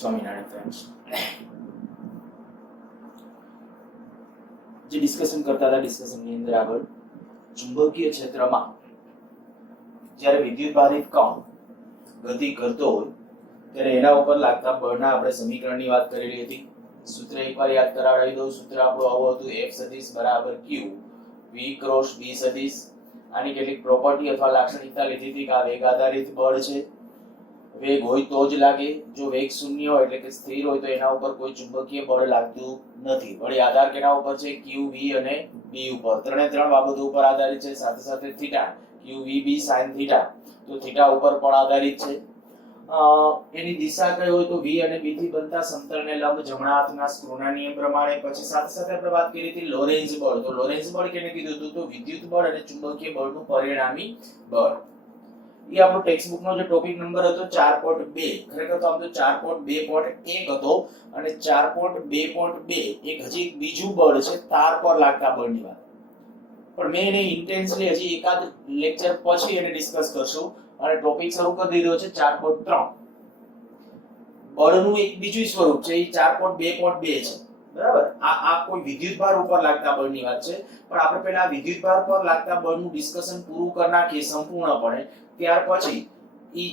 Swaminarayan friends, જે discussion કરતા હતા ડિસ્કશનની અંદર આગળ ચુંબકીય ક્ષેત્રમાં જ્યારે વિદ્યુતભારિત કણ ગતિ કરતો હોય ત્યારે એના ઉપર લાગતા બળના આપણે સમીકરણની વાત કરેલી હતી. સૂત્ર એકવાર યાદ કરાવડાવી દઉં. સૂત્ર આપણું આવું હતું: F સદિશ બરાબર Q V ક્રોસ D સદિશ. આની કેટલીક પ્રોપર્ટી અથવા લાક્ષણિકતા લીધી હતી કે આ વેગ આધારિત બળ છે. વેગ હોય તો જ લાગે. જો વેગ શૂન્ય હોય એટલે કે સ્થિર હોય તો એના ઉપર કોઈ ચુંબકીય બળ લાગતું નથી. વળી આધાર કેના ઉપર છે? Q V અને B ઉપર. ત્રણે ત્રણ બાબતો ઉપર આધારિત છે. સાથે સાથે theta Q V B sin theta, તો થીટા ઉપર પણ આધારિત છે. એની દિશા કઈ હોય તો V અને B થી બનતા સમતલને લંબ જમણા હાથના સ્ક્રૂના નિયમ પ્રમાણે. પછી સાથે સાથે આપણે વાત કરી હતી લોરેન્ઝ બળ. તો લોરેન્ઝ બળ કેને કીધું હતું? તો વિદ્યુત બળ અને ચુંબકીય બળનું પરિણામી બળ. એ આપણો ટેક્સ્ટ બુક નો જે ટોપિક નંબર હતો 4.2. ખરેખર તો આમ તો 4.2.1 હતો અને 4.2.2 એક હજી એક બીજું બળ છે તાર પર લાગતા બળની વાત. પણ મેં એને ઇન્ટેન્સલી હજી એકાદ લેક્ચર પછી એને ડિસ્કસ કરશું અને ટોપિક શરૂ કરી દીધો છે 4.3. બળનું એક બીજું સ્વરૂપ છે, એ 4.2.2 છે. બરાબર. આ કોઈ વિદ્યુતભાર ઉપર લાગતા બળની વાત છે, પણ આપણે પહેલા વિદ્યુતભાર પર લાગતા બળનું ડિસ્કશન પૂરું કરી નાખીએ સંપૂર્ણપણે. ત્યાર પછી ઈ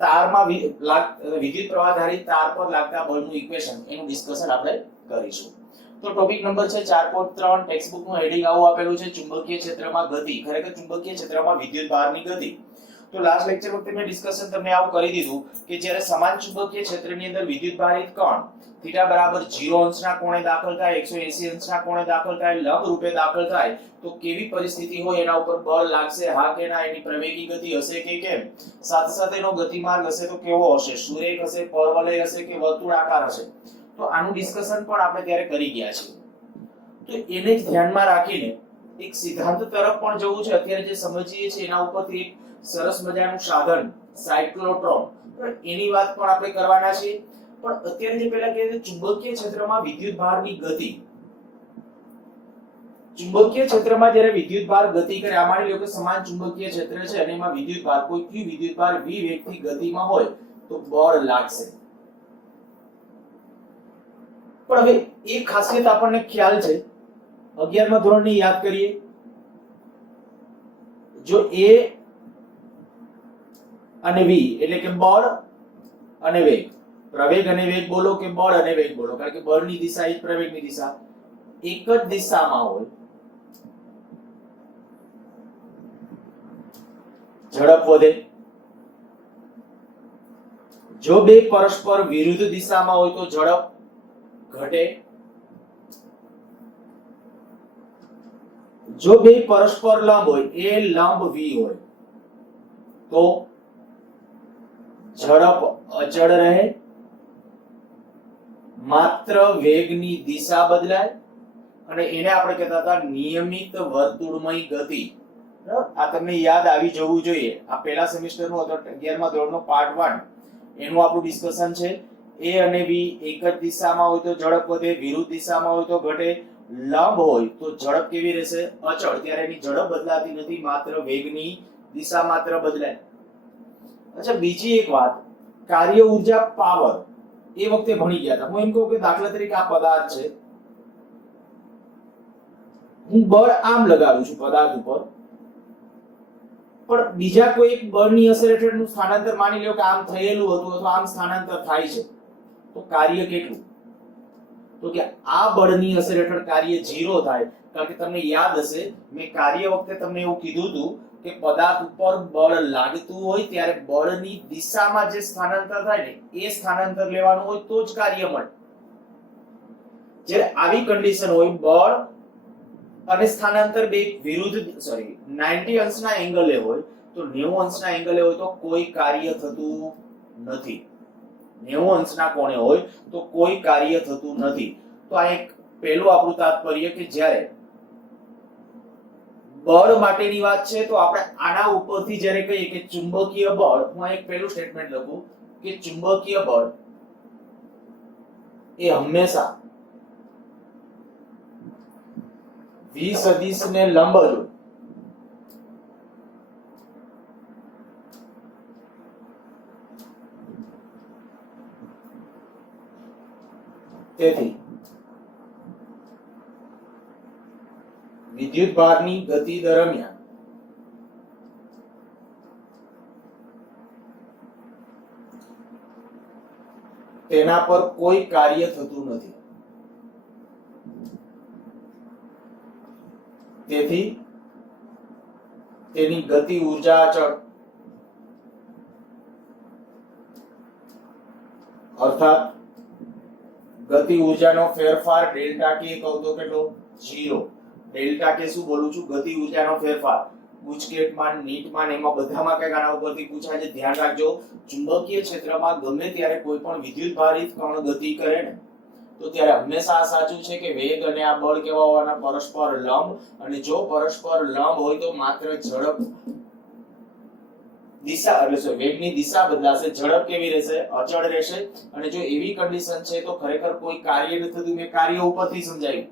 તારમાં વિદ્યુત પ્રવાહધારી તાર પર લાગતા બળનું ઇક્વેશન એનું ડિસ્કશન આપણે કરીશું. તો ટોપિક નંબર છે 4.3. ટેક્સ્ટ બુક નું હેડિંગ આવું આપેલું છે: ચુંબકીય ક્ષેત્રમાં ગતિ. ખરેખર ચુંબકીય ક્ષેત્રમાં વિદ્યુતભારની ગતિ. તો લાસ્ટ લેક્ચર વખતે મેં ડિસ્કશન તમને આવું કરી દીધું કે જ્યારે સમાન ચુંબકીય ક્ષેત્રની અંદર વિદ્યુતભારિત કણ થીટા બરાબર 0 અંશના કોણે દાખલ થાય, 180 અંશના કોણે દાખલ થાય, લંબ રૂપે દાખલ થાય તો કેવી પરિસ્થિતિ હોય, એના ઉપર બળ લાગશે હા કે ના, એની પ્રવેગી ગતિ હશે કે કેમ, સાથે સાથે એનો ગતિમાર્ગ હશે તો કેવો હશે, સુરેખ હશે, પરવલય હશે કે વર્તુળાકાર હશે. તો આનું ડિસ્કશન પણ આપણે ત્યારે કરી ગયા છીએ. તો એને જ ધ્યાનમાં રાખીને એક સિદ્ધાંત તરફ પણ જવું છે. અત્યારે જે સમજીએ છીએ એના ઉપરથી એક સરસ મજાનું સાધન સાયક્લોટ્રોન, એની વાત પણ આપણે કરવાના છીએ. પણ અત્યારે જે પહેલા કહીએ ચુંબકીય ક્ષેત્રમાં વિદ્યુતભારની ગતિ. ચુંબકીય ક્ષેત્રમાં જ્યારે વિદ્યુતભાર ગતિ કરે, આ માની લો કે સમાન ચુંબકીય ક્ષેત્ર છે અને એમાં વિદ્યુતભાર કોઈ q વિદ્યુતભાર v વેગથી ગતિમાં હોય તો બળ લાગશે. પણ હવે એક ખાસિયત આપણને ખ્યાલ છે, 11મા ધોરણની યાદ કરીએ. જો a અને v એટલે કે બળ અને વેગ, પ્રવેગ અને વેગ બોલો કે બળ અને વેગ બોલો, કારણ કે બળની દિશા એ જ પ્રવેગની દિશા, એક જ દિશામાં હોય, ઝડપ વધે. જો બે પરસ્પર વિરુદ્ધ દિશામાં હોય તો ઝડપ ઘટે. જો બે પરસ્પર લંબ હોય, એ લંબ v હોય તો ઝડપ અચળ રહે, માત્ર વેગની દિશા બદલાય અને એને આપણે કહેતા હતા નિયમિત વર્તુળમય ગતિ. આ તમને યાદ આવી જવું જોઈએ. આ પહેલા સેમેસ્ટરનો હતો 11મા ધોરણનો પાર્ટ 1, એનું આપણું ડિસ્કશન છે. a અને v એક જ દિશામાં હોય તો ઝડપ વધે, વિરુદ્ધ દિશામાં હોય તો ઘટે, લંબ હોય તો ઝડપ કેવી રહેશે? અચળ. ત્યારે એની ઝડપ બદલાતી નથી, માત્ર વેગની દિશા માત્ર બદલાય. અચ્છા, બીજી એક વાત, કાર્ય ઊર્જા પાવર એ વખતે ભણી ગયા હતા. હું એમ કહું કે દાખલા તરીકે આ પદાર્થ છે, હું બળ આમ લગાવું છું પદાર્થ ઉપર, પણ બીજા કોઈ એક બળની અસર હેઠળનું સ્થાનાંતર માની લો કે આમ થયેલું હતું અથવા આમ સ્થાનાંતર થાય છે, તો કાર્ય કેટલું? તો કે આ બળની અસર હેઠળ કાર્ય 0 થાય. કારણ કે તમને યાદ હશે મેં કાર્ય વખતે તમને એવું કીધું હતું કે પદાર્થ ઉપર બળ લાગતું હોય ત્યારે બળની દિશામાં જે સ્થાનાંતર થાય ને એ સ્થાનાંતર લેવાનું હોય તો જ કાર્ય મળે. જ્યારે આવી કન્ડિશન હોય, બળ અને સ્થાનાંતર બે વિરુદ્ધ 90 અંશના એંગલે હોય તો 90 અંશના એંગલે હોય તો કોઈ કાર્ય થતું નથી. 90 અંશના કોણે હોય તો કોઈ કાર્ય થતું નથી. તો આ એક પહેલું આપણું તાત્પર્ય કે જ્યારે બળ માટેની વાત છે તો આપણે આના ઉપરથી જ્યારે કહીએ કે ચુંબકીય બળ, હું એક પહેલું સ્ટેટમેન્ટ લખું કે ચુંબકીય બળ એ હંમેશા v સદિશને લંબ જ હોય. તેથી વિદ્યુત ભારની ગતિ દરમિયાન તેના પર કોઈ કાર્ય થતું નથી, તેથી તેની ગતિ ઊર્જા અચળ અર્થાત ગતિ ઊર્જાનો ફેરફાર ડેલ્ટા કે કહું તો કેટલો 0. ડેલ્ટા કે શું બોલું છું? ગતિ ઊર્જાનો ફેરફાર. ગુજકેટમાં નીટમાં એમાં બધામાં કઈક આના ઉપરથી પૂછાય છે. ધ્યાન રાખજો, ચુંબકીય ક્ષેત્રમાં ગમે ત્યારે કોઈ પણ વિદ્યુત ભારિત કણ ગતિ કરે ને તો ત્યારે હંમેશા આ સાચું છે કે વેગ અને આ બળ કેવા હોવાના? પરસ્પર લંબ. અને જો પરસ્પર લંબ હોય તો માત્ર ઝડપ દિશા એટલે વેગની દિશા બદલાશે, ઝડપ કેવી રહેશે? અચળ રહેશે. અને જો એવી કન્ડિશન છે તો ખરેખર કોઈ કાર્ય નથી થતું. મેં કાર્ય ઉપરથી સમજાવ્યું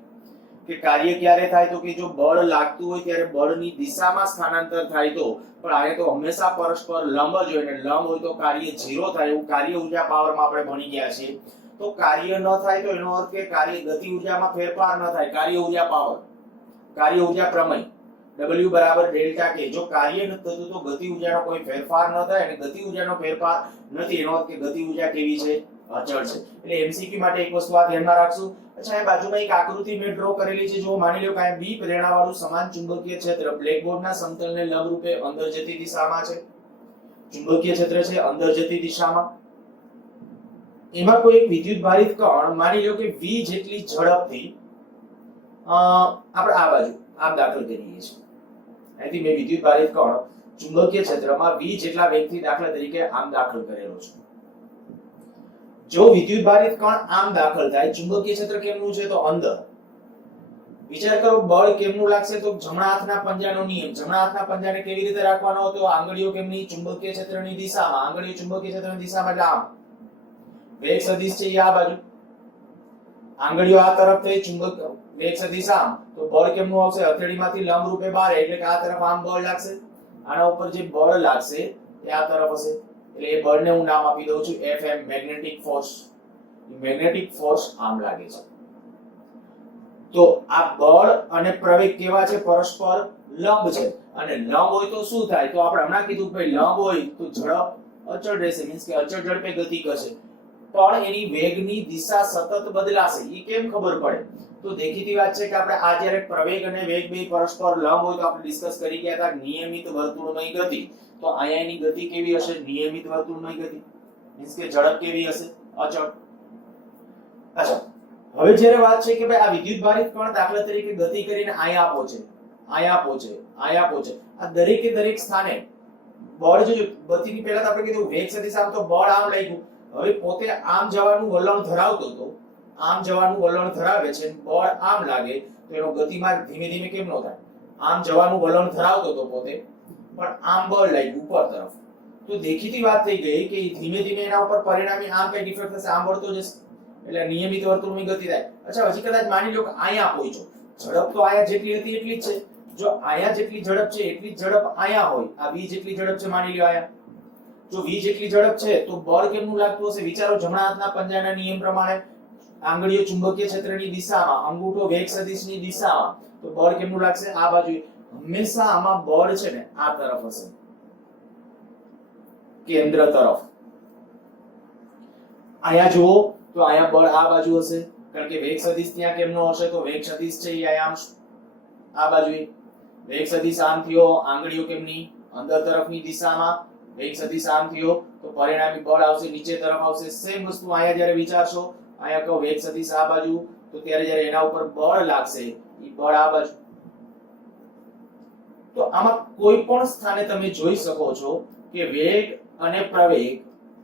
કે કાર્ય ક્યારે થાય તો કે જો બળ લાગતું હોય ત્યારે બળની દિશામાં સ્થાનાંતર થાય તો, પણ આ તો હંમેશા પરસ્પર લંબ જ હોય ને લંબ હોય તો કાર્ય 0 થાય. એવું કાર્ય ઊર્જા પાવરમાં આપણે ભણી ગયા છીએ. તો કાર્ય ન થાય તો એનો અર્થ કે કાર્ય ગતિ ઊર્જામાં ફેરફાર ન થાય. કાર્ય ઊર્જા પાવર, કાર્ય ઊર્જા પ્રમેય W બરાબર ડેલ્ટા કે. જો કાર્ય નથી થતું તો ગતિ ઊર્જાનો કોઈ ફેરફાર ન થાય, અને ગતિ ઊર્જાનો ફેરફાર નથી એનો અર્થ કે ગતિ ઊર્જા કેવી છે? અચળ છે. એટલે એમસીક્યુ માટે એક વસ્તુ આ ધ્યાનમાં રાખશું. અચ્છા, એ બાજુમાં એક આકૃતિ મેં ડ્રો કરેલી છે. જો માની લો કે આ બી પ્રેરણાવાળું સમાન ચુંબકીય ક્ષેત્ર બ્લેકબોર્ડના સમતલને લંબ રૂપે અંદર જતી દિશામાં છે. ચુંબકીય ક્ષેત્ર છે અંદર જતી દિશામાં. એમાં કોઈ એક વિદ્યુત ભારિત કણ માની લો કે v જેટલી ઝડપથી આપણે આ બાજુ આમ દાખલ કરીએ છીએ. અહીંથી મેં વિદ્યુત ભારિત કણ ચુંબકીય ક્ષેત્રમાં v જેટલા વેગથી દાખલા તરીકે આમ દાખલ કરેલો છે. જો વિદ્યુત ભારિત કણ આમ દાખલ થાય, ચુંબકીય ક્ષેત્ર કેમનું છે? તો અંદર. વિચાર કરો બળ કેમનું લાગશે? તો જમણા હાથના પંજાનો નિયમ. જમણા હાથના પંજાને કેવી રીતે રાખવાનો? તો આંગળીઓ કેમની? ચુંબકીય ક્ષેત્રની દિશામાં. આંગળીઓ ચુંબકીય ક્ષેત્રની દિશામાં એટલે આમ. વેગ સદિશ છે એ આ બાજુ, આંગળીઓ આ તરફ થઈ, ચુંબક વેગ સદિશ આમ. તો બળ કેમનું આવશે? હથેળીમાંથી લંબ રૂપે બહાર, એટલે કે આ તરફ આમ બળ લાગશે. આના ઉપર જે બળ લાગશે એ આ તરફ હશે. એટલે એ બળને હું નામ આપી દઉં છું Fm, magnetic force. Magnetic force આમ લાગે છે. તો આ બળ અને પ્રવેગ કેવા છે? પરસ્પર લંબ છે. અને લંબ હોય તો શું થાય? તો આપણે હમણાં કીધું કે ભાઈ લંબ હોય તો ઝડપ અચળ રહેશે, મીન્સ કે અચળ ઝડપે ગતિ કરશે. પણ એની વેગની દિશા સતત બદલાશે. એ કેમ ખબર પડે? તો દેખીતી વાત છે કે આપણે આ જ્યારે પ્રવેગ અને વેગ બે પરસ્પર લંબ હોય તો આપણે ડિસ્કસ કરી ગયા હતા નિયમિત વર્તુળમય ગતિ. તો અહીંયા એની ગતિ કેવી હશે? નિયમિત વર્તુળમય ગતિ. મીન્સ કે ઝડપ કેવી હશે? અચળ. અચ્છા, હવે જ્યારે વાત છે કે ભાઈ આ વિદ્યુત ભારિત કણ દાખલા તરીકે ગતિ કરીને અહીંયા પહોંચે, અહીંયા પહોંચે, અહીંયા પહોંચે. આ દરેકે દરેક સ્થાને બળ જો ગતિની પહેલા તો આપણે કીધું વેગ સદિશ આમ, તો બળ આમ લાગ્યું. હવે પોતે આમ જવાનું વલણ ધરાવતો હતો, આમ જવાનું વલણ ધરાવે છે, બળ આમ લાગે તો એનો ગતિમાર્ગ ધીમે ધીમે કેમ નો થાય? આમ જવાનું વલણ ધરાવતો હતો પોતે, પણ આમ બળ લાગ્યું ઉપર તરફ. તો દેખીતી વાત થઈ ગઈ કે ધીમે ધીમે એના ઉપર પરિણામી આમ કઈ ઇફેક્ટ થશે, આમ વળતો જશે. એટલે નિયમિત વર્તુળની ગતિ થાય. અચ્છા, હજી કદાચ માની લો કે અહીંયા પહોંચ્યો, ઝડપ તો અહીંયા જેટલી હતી એટલી જ છે. જો અહીંયા જેટલી ઝડપ છે એટલી જ ઝડપ અહીંયા હોય, આ v જેટલી ઝડપ છે માની લ્યો અહીંયા, જો v જેટલી ઝડપ છે તો બળ કેમનું લાગતું હશે? વિચારો જમણા હાથના પંજાના નિયમ પ્રમાણે આંગળીઓ ચુંબકીય ક્ષેત્રની દિશામાં, અંગૂઠો વેગ સદિશની દિશામાં, તો બળ કેમનું લાગશે? આ બાજુ. હંમેશા આમાં બળ છે ને આ તરફ હશે, કેન્દ્ર તરફ. અહીંયા જુઓ તો અહીંયા બળ આ બાજુ હશે, કારણ કે વેગ સદિશ ત્યાં કેમનો હશે? તો વેગ સદિશ છે એ અહીંયા આ બાજુ. વેગ સદિશ આમ થયો, આંગળીઓ કેમની? અંદર તરફની દિશામાં. વેગ સદિશ આમ થયો તો પરિણામી બળ આવશે નીચે તરફ આવશે. સેમ વસ્તુ અહીંયા જ્યારે વિચારશો, અહીંયા કહો વેગ સદિશ આ બાજુ, તો ત્યારે જ્યારે એના ઉપર બળ લાગશે એ બળ આ બાજુ. તો આમાં કોઈ પણ સ્થાને તમે જોઈ શકો છો કે વેગ અને પ્રવેગ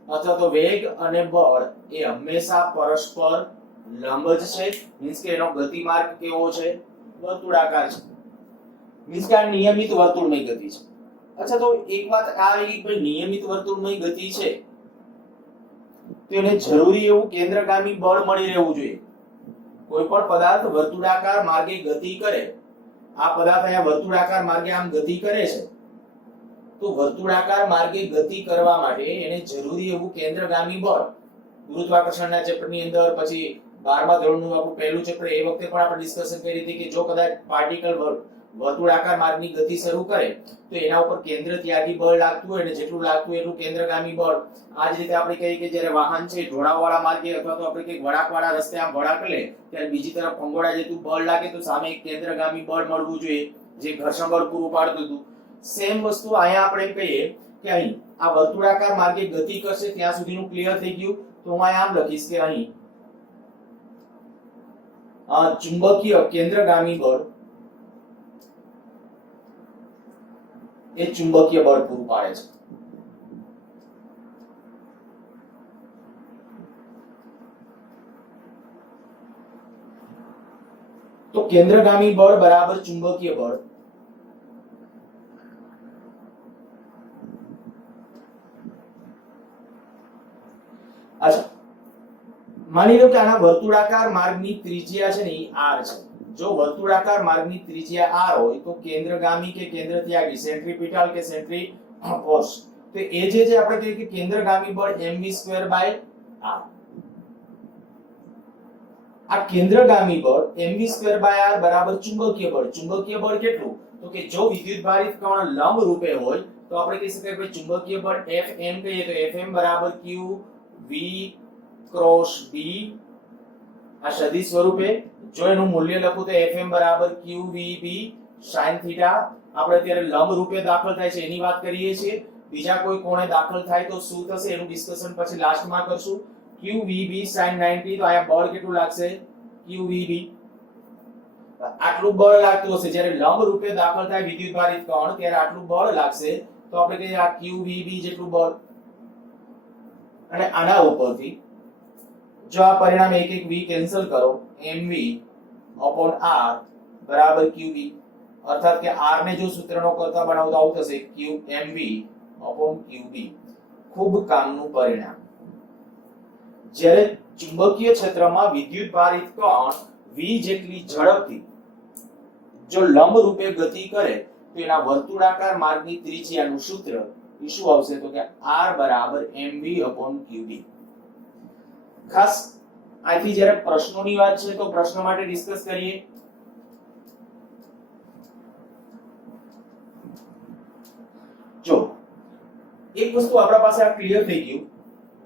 અથવા તો વેગ અને બળ એ હંમેશા પરસ્પર લંબ જ છે. મીન્સ કે એનો ગતિમાર્ગ કેવો છે? વર્તુળાકાર છે. મીન્સ કે આ નિયમિત વર્તુળમય ગતિ છે. અચ્છા, તો એક વાત આ રહી કે નિયમિત વર્તુળમય ગતિ છે તો એને જરૂરી એવું કેન્દ્રગામી બળ મળી રહેવું જોઈએ. કોઈ પણ પદાર્થ વર્તુળાકાર માર્ગે ગતિ કરે, આ પદાર્થ અહીંયા વર્તુળાકાર માર્ગે આમ ગતિ કરે છે, તો વર્તુળાકાર માર્ગે ગતિ કરવા માટે એને જરૂરી એવું કેન્દ્રગામી બળ, ગુરુત્વાકર્ષણના ચેપ્ટરની અંદર, પછી 12મા ધોરણનું આપણું પહેલું ચેપ્ટર એ વખતે પણ આપણે ડિસ્કશન કરી હતી કે જો કદાચ પાર્ટિકલ વર્તુળાકાર માર્ગની ગતિ શરૂ કરે તો એના ઉપર કેન્દ્ર ત્યાગી બળ લાગતું હોય અને જેટલું લાગતું હોય એટલું કેન્દ્રગામી બળ. આ જ રીતે આપણે કહીએ કે જ્યારે વાહન છે ઢોળાવવાળા માર્ગે અથવા તો આપણે કઈ વળાંકવાળા રસ્તે આમ વળાંક લે ત્યારે બીજી તરફ ફંગોળા જેટલું બળ લાગે તો સામે એક કેન્દ્રગામી બળ મળવું જોઈએ જે ઘર્ષણ બળ પૂરું પાડતું હતું. સેમ વસ્તુ અહીંયા આપણે એમ કહીએ કે અહીં આ વર્તુળાકાર માર્ગે ગતિ કરશે ત્યાં સુધીનું ક્લિયર થઈ ગયું. તો હું અહીંયા આમ લખીશ કે અહીં ચુંબકીય કેન્દ્રગામી બળ એ ચુંબકીય બળ પૂરું પાડે છે. તો કેન્દ્રગામી બળ બરાબર ચુંબકીય બળ. અચ્છા, માની લો કે આના વર્તુળાકાર માર્ગની ત્રિજ્યા છે ને એ r છે. જો વર્તુળાકાર માર્ગની ત્રિજ્યા r હોય તો કેન્દ્રગામી કે કેન્દ્રત્યાગી સેન્ટ્રીપિટલ કે સેન્ટ્રી ફોર્સ તો એ જે આપણે કહીએ કે કેન્દ્રગામી બળ mv²/r. આ કેન્દ્રગામી બળ mv²/r બરાબર ચુંબકીય બળ. ચુંબકીય બળ કેટલું? તો કે જો વિદ્યુતભારિત કણ લંબ રૂપે હોય તો આપણે કહી શકાય કે ચુંબકીય બળ Fm કહીએ તો Fm બરાબર q v ક્રોસ b. આ સદિશ સ્વરૂપે જો એનું મૂલ્ય લખું તો Fm બરાબર q v b sin θ. આપણે અત્યારે લંબ રૂપે દાખલ થાય છે એની વાત કરીએ છીએ. બીજા કોઈ કોણે દાખલ થાય તો શું થશે એનું ડિસ્કશન પછી લાસ્ટમાં કરશું. QVB sin 90 તો આયા બળ કેટલું લાગશે? QVB આટલું બળ લાગતું હશે. જ્યારે લંબ રૂપે દાખલ થાય વિદ્યુતભારિત કણ ત્યારે આટલું બળ લાગશે તો આપણે કહીએ આ QVB જેટલું બળ. અને આના ઉપરથી જો આ પરિણામ એક એક v કેન્સલ કરો mv/r બરાબર qv. અર્થાત કે r ને જો સૂત્રનો કરતા બનાવો તો આવું થશે qmv/qb. ખૂબ કામનું પરિણામ. જ્યારે ચુંબકીય ક્ષેત્રમાં વિદ્યુતભારિત કણ v જેટલી ઝડપથી જો લંબ રૂપે ગતિ કરે તો એના વર્તુળાકાર માર્ગની ત્રિજ્યાનું સૂત્ર શું આવશે? તો કે r બરાબર mv/qb. ખાસ આથી જ્યારે પ્રશ્નોની વાત છે તો પ્રશ્ન માટે ડિસ્કસ કરીએ. જો એક વસ્તુ આપણા પાસે આ ક્લિયર થઈ ગયું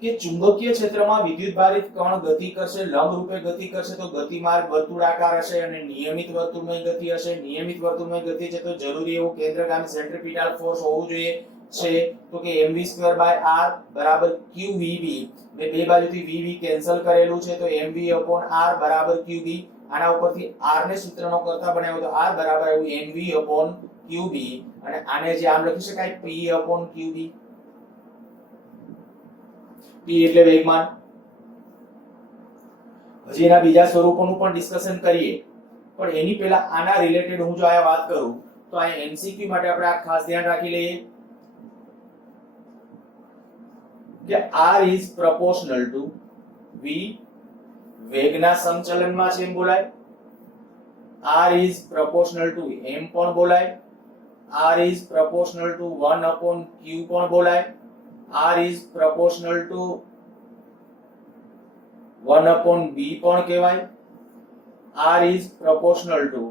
કે ચુંબકીય ક્ષેત્રમાં વિદ્યુતભારિત કણ ગતિ કરશે, લંબ રૂપે ગતિ કરશે તો ગતિમાર્ગ વર્તુળાકાર હશે અને નિયમિત વર્તુળમય ગતિ હશે. નિયમિત વર્તુળમય ગતિ છે તો જરૂરી એવું કેન્દ્રગામી સેન્ટ્રીપિટલ ફોર્સ હોવું જોઈએ છે. તો કે mv²/r બરાબર qvb. બે બાજુથી vv કેન્સલ કરેલું છે તો mv/r બરાબર qb. આના ઉપરથી r ને સૂત્રનો કરતા બનાવ્યો તો r બરાબર આવ્યું mv/qb. અને આને જે આમ લખી શકાય p/qb. p એટલે વેગમાન. હજી એના બીજા સ્વરૂપોનું પણ ડિસ્કશન કરીએ પણ એની પહેલા આના રિલેટેડ હું જો આ વાત કરું તો આ એમસીક્યુ માટે આપણે આ ખાસ ધ્યાન રાખી લઈએ કે r is proportional to v. વેગના સમચલનમાં છે એમ બોલાય. r is proportional to m પણ બોલાય. r is proportional to 1/q પણ બોલાય. r is proportional to 1/b પણ કહેવાય. r is proportional to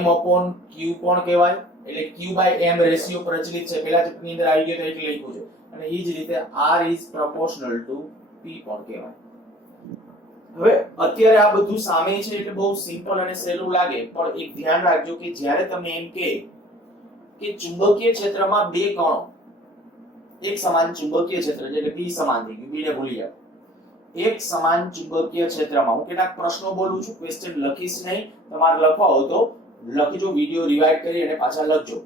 m/q પણ કહેવાય. એટલે q/m રેશિયો પ્રચલિત છે, પહેલા ચેપ્ટરની અંદર આવી ગયો તો એટલે લખ્યું છે. અને એ જ રીતે r is proportional to p પણ કહેવાય. હવે અત્યારે આ બધું સામે છે એટલે બહુ સિમ્પલ અને સહેલું લાગે પણ એક ધ્યાન રાખજો કે જ્યારે તમે એમ કે ચુંબકીય ક્ષેત્રમાં બે કણો એક સમાન ચુંબકીય ક્ષેત્ર એટલે B સમાન થઈ ગયું, B ને ભૂલી જાઓ. એક સમાન ચુંબકીય ક્ષેત્રમાં હું કેટલાક પ્રશ્નો બોલું છું, ક્વેશ્ચન લખીશ નહીં. તમારે લખવા હોય તો લખજો, વિડિયો રિવાઇડ કરી અને પાછા લખજો.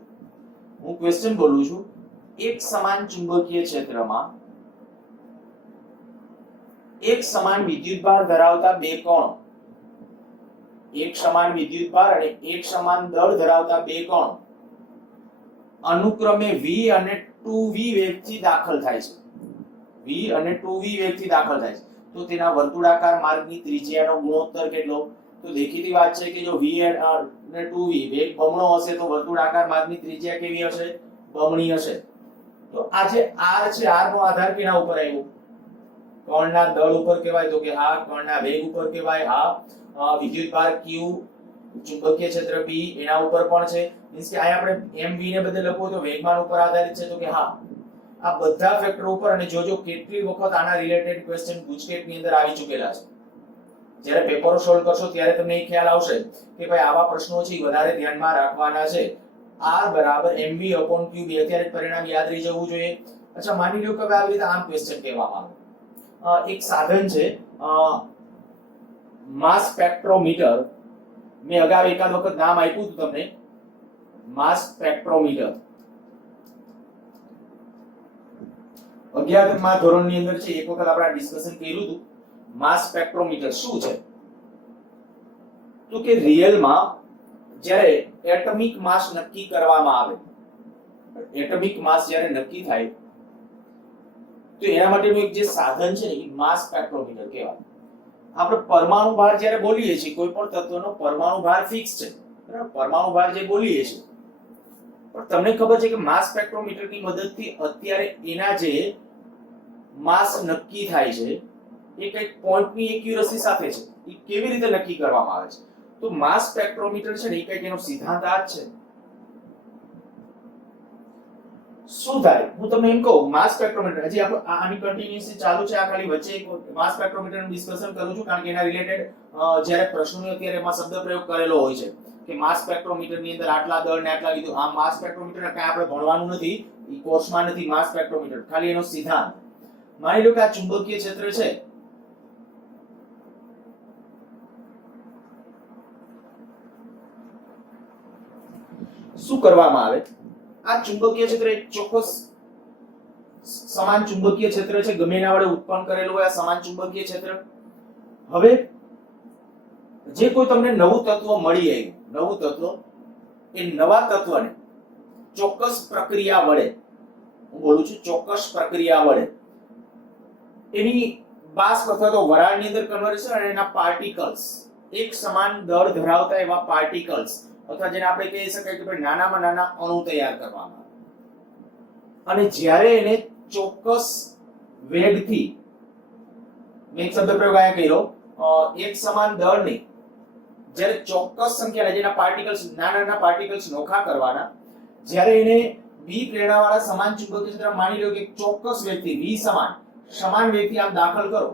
હું ક્વેશ્ચન બોલું છું. એક સમાન ચુંબકીય ક્ષેત્રમાં એક સમાન વિદ્યુતભાર ધરાવતા બે કણો, એક સમાન વિદ્યુતભાર અને એક સમાન દળ ધરાવતા બે કણો અનુક્રમે v અને 2v વેગથી દાખલ થાય છે. v અને 2v વેગથી દાખલ થાય છે તો તેના વર્તુળાકાર માર્ગની ત્રિજ્યાનો ગુણોત્તર કેટલો? તો દેખીતી વાત છે કે જો v અને 2v વેગ બમણો હશે તો વર્તુળાકાર માર્ગની ત્રિજ્યા કેવી હશે? બમણી હશે. તો આ જે r છે, r નો આધાર કેના ઉપર આવ્યો? કણના દળ ઉપર કહેવાય તો કે આ કણના વેગ ઉપર કહેવાય, આ વિદ્યુતભાર q, ચુંબકીય ક્ષેત્ર b એના ઉપર પણ છે. મીન્સ કે અહીંયા આપણે mv ને બદલે લખવું તો વેગમાન ઉપર આધારિત છે તો કે હા આ બધા ફેક્ટર ઉપર. અને જોજો કેટલી વખત આના રિલેટેડ ક્વેશ્ચન ગુજકેટ ની અંદર આવી ચૂકેલા છે. જ્યારે પેપરો સોલ્વ કરશો ત્યારે તમને એ ખ્યાલ આવશે કે ભાઈ આવા પ્રશ્નો છે વધારે ધ્યાનમાં રાખવાના છે. r બરાબર mv/qb અત્યારે પરિણામ યાદ રહી જવું જોઈએ. અચ્છા માની લો કે આવી રીતે આમ ક્વેશ્ચન કહેવામાં આવે, એક સાધન છે માસ સ્પેક્ટ્રોમીટર. મેં અગાઉ એકાદ વખત નામ આપ્યું હતું તમને, માસ સ્પેક્ટ્રોમીટર. 11મા ધોરણની અંદર છે એક વખત આપણે ડિસ્કશન કર્યું હતું. માસ સ્પેક્ટ્રોમીટર શું છે તો કે રિયલમાં જ્યારે એટમિક માસ નક્કી કરવામાં આવે, એટમિક માસ જ્યારે નક્કી થાય તો એના માટેનું એક જે સાધન છે ને એ માસ સ્પેક્ટ્રોમીટર કહેવાય. આપણે પરમાણુ ભાર જ્યારે બોલીએ છીએ કોઈ પણ તત્વનો પરમાણુ ભાર ફિક્સ છે, બરાબર, પરમાણુ ભાર જે બોલીએ છીએ, પણ તમને ખબર છે કે માસ સ્પેક્ટ્રોમીટરની મદદથી અત્યારે એના જે માસ નક્કી થાય છે એ કંઈક પોઈન્ટની એક્યુરસી સાથે છે. એ કેવી રીતે નક્કી કરવામાં આવે છે તો માસ સ્પેક્ટ્રોમીટર છે ને એ કંઈક એનો સિદ્ધાંત આ જ છે. શું થાય હું તમને એમ કહું, માસ સ્પેક્ટ્રોમીટર હજી આપણે આની કન્ટિન્યુઅસલી ચાલુ છે, આ ખાલી વચ્ચે એક માસ સ્પેક્ટ્રોમીટરનું ડિસ્કશન કરું છું કારણ કે એના રિલેટેડ જ્યારે પ્રશ્નોની અત્યારે એમાં શબ્દ પ્રયોગ કરેલો હોય છે કે માસ સ્પેક્ટ્રોમીટરની અંદર આટલા દળ ને આટલા વિદ્યુત. આ માસ સ્પેક્ટ્રોમીટર કાંઈ આપણે ભણવાનું નથી, એ કોર્સમાં નથી માસ સ્પેક્ટ્રોમીટર, ખાલી એનો સિદ્ધાંત. માની લો કે આ ચુંબકીય ક્ષેત્ર છે, શું કરવામાં આવે, આ ચુંબકીય ક્ષેત્ર એક ચોક્કસ સમાન ચુંબકીય ક્ષેત્ર છે, ગમે એના વડે ઉત્પન્ન કરેલું હોય આ સમાન ચુંબકીય ક્ષેત્ર. હવે જે કોઈ તમને નવું તત્વ મળી આવ્યું, નવું તત્વ, એ નવા તત્વને ચોક્કસ પ્રક્રિયા વડે, હું બોલું છું ચોક્કસ પ્રક્રિયા વડે, એની બાષ્પ અથવા તો વરાળની અંદર કન્વર્ઝન અને એના પાર્ટિકલ્સ, એક સમાન દળ ધરાવતા એવા પાર્ટિકલ્સ અથવા જેને આપણે કહી શકાય કે ભાઈ નાનામાં નાના અણુ તૈયાર કરવામાં આવે. અને જ્યારે એને ચોક્કસ વેગથી, મેં એક શબ્દ પ્રયોગ અહીંયા કર્યો, એક સમાન દળની જ્યારે ચોક્કસ સંખ્યાના જેના પાર્ટિકલ્સ, નાના નાના પાર્ટિકલ્સ નોખા કરવાના, જ્યારે એને બી પ્રેરણાવાળા સમાન ચુંબકીય ક્ષેત્ર માની લો કે ચોક્કસ વેગથી v સમાન વેગથી આમ દાખલ કરો,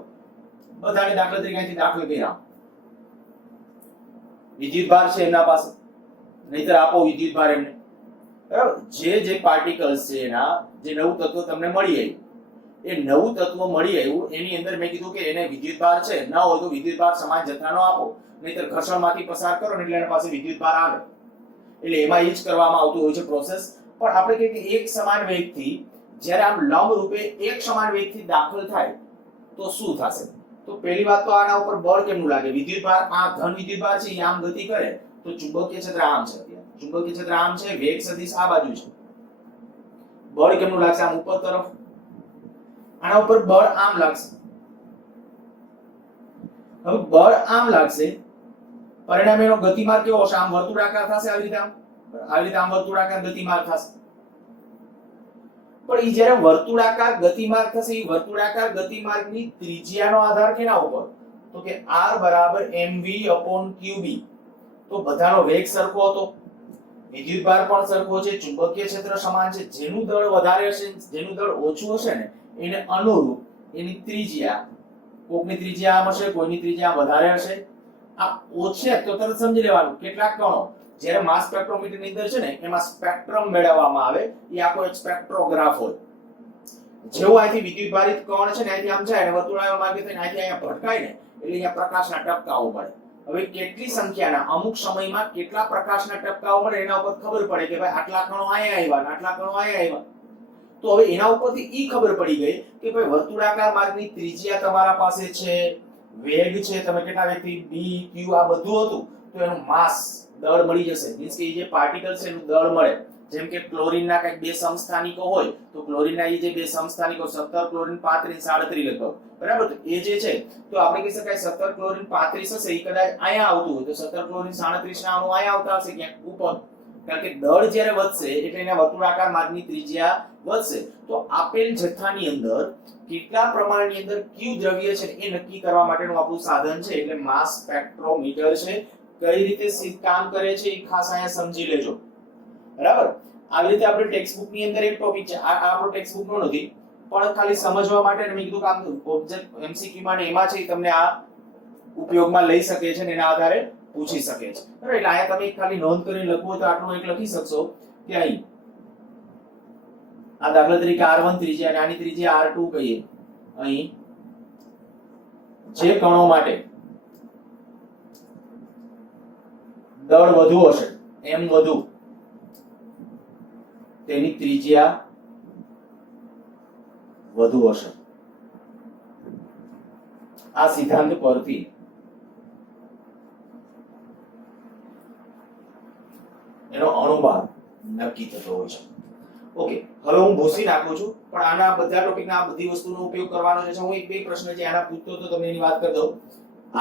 બધાને દાખલા તરીકે અહીંથી દાખલ કર્યા, વિદ્યુતભાર છે એમના પાસે, નહીતર આપો વિદ્યુતભાર એમને, બરાબર. જે પાર્ટિકલ્સ છે એના જે નવું તત્વ તમને મળી આવ્યું, એ નવું તત્વ મળી આવ્યું એની અંદર મેં કીધું કે એને વિદ્યુતભાર છે, ન હોય તો વિદ્યુતભાર સમાન જથ્થાનો આપો, નહીતર ઘર્ષણમાંથી પસાર કરો ને એટલે એના પાસે વિદ્યુતભાર આવે. એટલે એમાં એ જ કરવામાં આવતું હોય છે પ્રોસેસ. પણ આપણે કહીએ કે એક સમાન વેગથી જ્યારે આમ લંબ રૂપે એક સમાન વેગથી દાખલ થાય તો શું થશે? તો પહેલી વાત તો આના ઉપર બળ કેમનું લાગે? વિદ્યુતભાર, આ ઘન વિદ્યુતભાર છે એ આમ ગતિ કરે તો ચુંબકીય ક્ષેત્ર આમ છે, ચુંબકીય ક્ષેત્ર આમ છે, વેગ સદિશ આ બાજુ છે, બળ કેમનું લાગશે? આમ ઉપર તરફ. આના ઉપર બળ આમ લાગશે. હવે બળ આમ લાગશે, પરિણામે એનો ગતિમાર્ગ કેવો હશે? આમ વર્તુળાકાર થશે, આવી રીતે આમ વર્તુળાકાર ગતિમાર્ગ થશે. પણ એ જ્યારે વર્તુળાકાર ગતિમાર્ગ થશે, એ વર્તુળાકાર ગતિમાર્ગની ત્રિજ્યાનો આધાર કેના ઉપર? તો કે r બરાબર mv/qb. તો બધાનો વેગ સરખો હતો, વિદ્યુતભાર પણ સરખો છે, ચુંબકીય ક્ષેત્ર સમાન છે. જેનું દળ વધારે હશે, જેનું દળ ઓછું હશે ને એને અનુરૂપ એની ત્રિજ્યા, કોકની ત્રિજ્યા આમ હશે, કોઈની ત્રિજ્યા વધારે હશે. આ ઓછે તો તરત સમજી લેવાનું કેટલાક કણો જ્યારે માસ સ્પેક્ટ્રોમીટર ની અંદર છે ને એમાં સ્પેક્ટ્રમ મેળવવામાં આવે, એ આખો એક સ્પેક્ટ્રોગ્રાફ હોય. જેવું અહીંથી વિદ્યુતભારિત કણ છે ને અહીંથી આમ જાય ને વર્તુળાકાર માર્ગે થઈને અહીંથી અહીંયા ભટકાય ને એટલે અહીંયા પ્રકાશના ટપકાઓ મળે. હવે કેટલી સંખ્યાના અમુક સમયમાં કેટલા પ્રકાશના ટપકાઓ મળે એના ઉપર ખબર પડે કે ભાઈ આટલા કણો અહીંયા આવ્યા ને આટલા કણો અહીંયા આવ્યા. તો હવે એના ઉપરથી ઈ ખબર પડી ગઈ કે ભાઈ વર્તુળાકાર માર્ગની ત્રિજ્યા તમારા પાસે છે, વેગ છે, તમે કેટલા વેગથી b q આ બધું હતું તો એનું માસ દળ મળી જશે. મીન્સ કે જે પાર્ટિકલ છે એનું દળ મળે. જેમ કે ક્લોરીનના કંઈક બે સમસ્થાનિકો હોય તો ક્લોરીનના એ જે બે સમસ્થાનિકો 17 ક્લોરીન 35 37 લગભગ, બરાબર. તો એ જે છે તો આપણે કહી શકાય 17 ક્લોરીન 35 હશે, એ કદાચ અહીંયા આવતું હોય તો 17 ક્લોરીન 37 ના અણુ અહીંયા આવતા હશે ક્યાંક ઉપર, કારણ કે દળ જ્યારે વધશે એટલે એના વર્તુળાકાર માર્ગની ત્રિજ્યા વધશે. તો આપેલ જથ્થાની અંદર કેટલા પ્રમાણની અંદર કયું દ્રવ્ય છે એ નક્કી કરવા માટેનું આપણું સાધન છે એટલે માસ સ્પેક્ટ્રોમીટર છે. કઈ રીતે કામ કરે છે એ ખાસ અહીંયા સમજી લેજો. બરાબર. આવી રીતે આપણે ટેક્સ્ટ બુક ની અંદર એક ટોપિક છે, આ આપણો ટેક્સ્ટ બુક નો નથી પણ ખાલી સમજવા માટે મેં કીધું કે આમ ઓબ્જેક્ટ એમસીક્યુ માં એમાં છે તમને આ ઉપયોગમાં લઈ શકે છે અને એના આધારે પૂછી શકે છે. બરાબર. એટલે અહીંયા તમે ખાલી નોંધ કરીને લખવું હોય તો આટલું એક લખી શકશો કે અહીં આ દાખલા તરીકે r1 ત્રિજ્યા અને આની ત્રિજ્યા r2 કહીએ. અહીં જે કણો માટે દળ વધુ હશે m વધુ તેની ત્રિજ્યા વધુ હશે. આ સિદ્ધાંત પરથી એનો અણુભાર નક્કી થતો હોય છે. ઓકે, હવે હું ભૂસી નાખું છું પણ આના બધા ટોપિકના આ બધી વસ્તુનો ઉપયોગ કરવાનો છે. હું એક બે પ્રશ્ન છે આના પૂછતો તો તમને એની વાત કરી દઉં.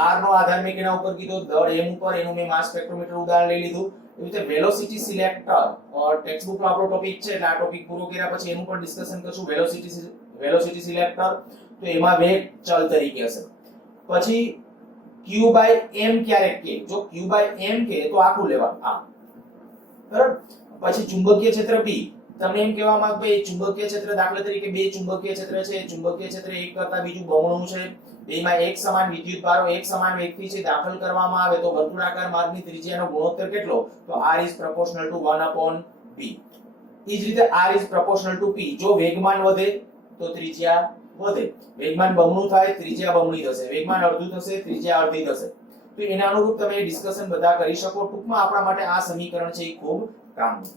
r નો આધાર મેં કેના ઉપર કીધો? દળ m ઉપર. એનું મેં માસ સ્પેક્ટ્રોમીટર ઉદાહરણ લઈ લીધું. એવી રીતે વેલોસિટી સિલેક્ટર ટેક્સ્ટ બુક નો આપણો ટોપિક છે એટલે આ ટોપિક પૂરો કર્યા પછી એનું પણ ડિસ્કશન કરશું. વેલોસિટી સિલેક્ટર તો એમાં વેગ ચલ તરીકે હશે. પછી q m ક્યારેક કે જો q m કે તો આખું લેવાનું આ. બરાબર. પછી ચુંબકીય ક્ષેત્ર p. તમને એમ કહેવા માંગ ભાઈ ચુંબકીય ક્ષેત્ર દાખલા તરીકે બે ચુંબકીય ક્ષેત્ર છે. ચુંબકીય ક્ષેત્ર એક કરતા બીજું બમણું છે. બેમાં એક સમાન વિદ્યુત ભારો એક સમાન વેગથી છે દાખલ કરવામાં આવે તો વર્તુળાકાર માર્ગની ત્રિજ્યાનો ગુણોત્તર કેટલો? તો r is proportional to 1/p. એ જ રીતે r is proportional to p. જો વેગમાન વધે તો ત્રિજ્યા વધે. વેગમાન બમણું થાય ત્રિજ્યા બમણી થશે. વેગમાન અડધું થશે ત્રિજ્યા અડધી થશે. તો એના અનુરૂપ તમે ડિસ્કશન બધા કરી શકો. ટૂંકમાં આપણા માટે આ સમીકરણ છે એ ખૂબ કામનું.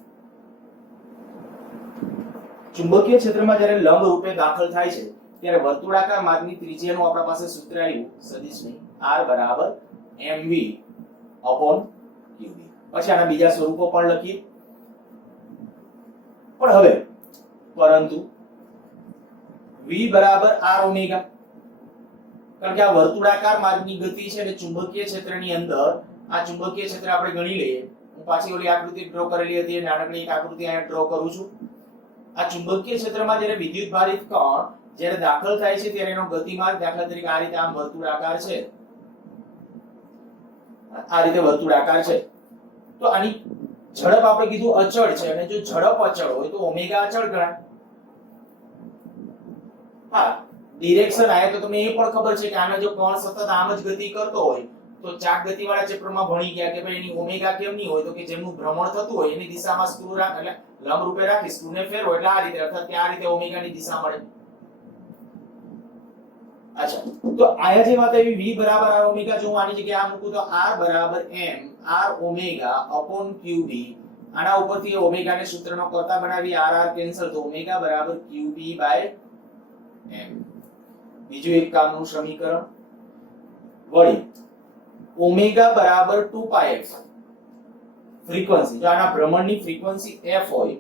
ચુંબકીય ક્ષેત્રમાં જ્યારે લંબ રૂપે દાખલ થાય છે ત્યારે વર્તુળાકાર માર્ગની ત્રિજ્યાનું આપણા પાસે સૂત્ર આવ્યું સદિશની r બરાબર mv upon qv. પછી આના બીજા સ્વરૂપો પણ લખીએ. પણ હવે પરંતુ v બરાબર r ઓમેગા. કારણ કે આ વર્તુળાકાર માર્ગની ગતિ છે અને ચુંબકીય ક્ષેત્રની અંદર આ ચુંબકીય ક્ષેત્ર આપણે ગણી લઈએ. હું પાછી ઓલી આકૃતિ ડ્રો કરેલી હતી નાનકડી એક આકૃતિ અહીંયા ડ્રો કરું છું. આ ચુંબકીય ક્ષેત્રમાં જ્યારે વિદ્યુત ભારિત કણ જ્યારે દાખલ થાય છે ત્યારે એનો ગતિમાર્ગ દાખલા તરીકે આ રીતે આમ વર્તુળાકાર છે. આ રીતે વર્તુળાકાર છે. તો આની ઝડપ આપણે કીધું અચળ છે અને જો ઝડપ અચળ હોય તો ઓમેગા અચળ ગણાય. હા, ડિરેક્શન આયા તો તમને એ પણ ખબર છે કે આનો જો કણ સતત આમ જ ગતિ કરતો હોય તો ચાક ગતિવાળા ચેપ્ટરમાં ભણી ગયા કે ભાઈ એની ઓમેગા કેમ નહીં હોય? તો કે જેમનું ભ્રમણ થતું હોય એની દિશામાં સ્ક્રૂ રાખ એટલે લંબ રૂપે રાખી સ્ક્રૂને ફેરવો એટલે આ રીતે અર્થાત કે આ રીતે ઓમેગાની દિશા મળે. અચ્છા, તો આયા જે વાત આવી v બરાબર r ઓમેગા જો હું આની જગ્યાએ આ મૂકું તો r બરાબર m r omega upon qb. આના ઉપરથી ઓમેગાને સૂત્રનો કરતા બનાવી r કેન્સલ તો ઓમેગા બરાબર qb m. બીજું એક કામનું સમીકરણ વળી ઓમેગા બરાબર 2πf. ફ્રીક્વન્સી જો આના ભ્રમણની ફ્રીક્વન્સી f હોય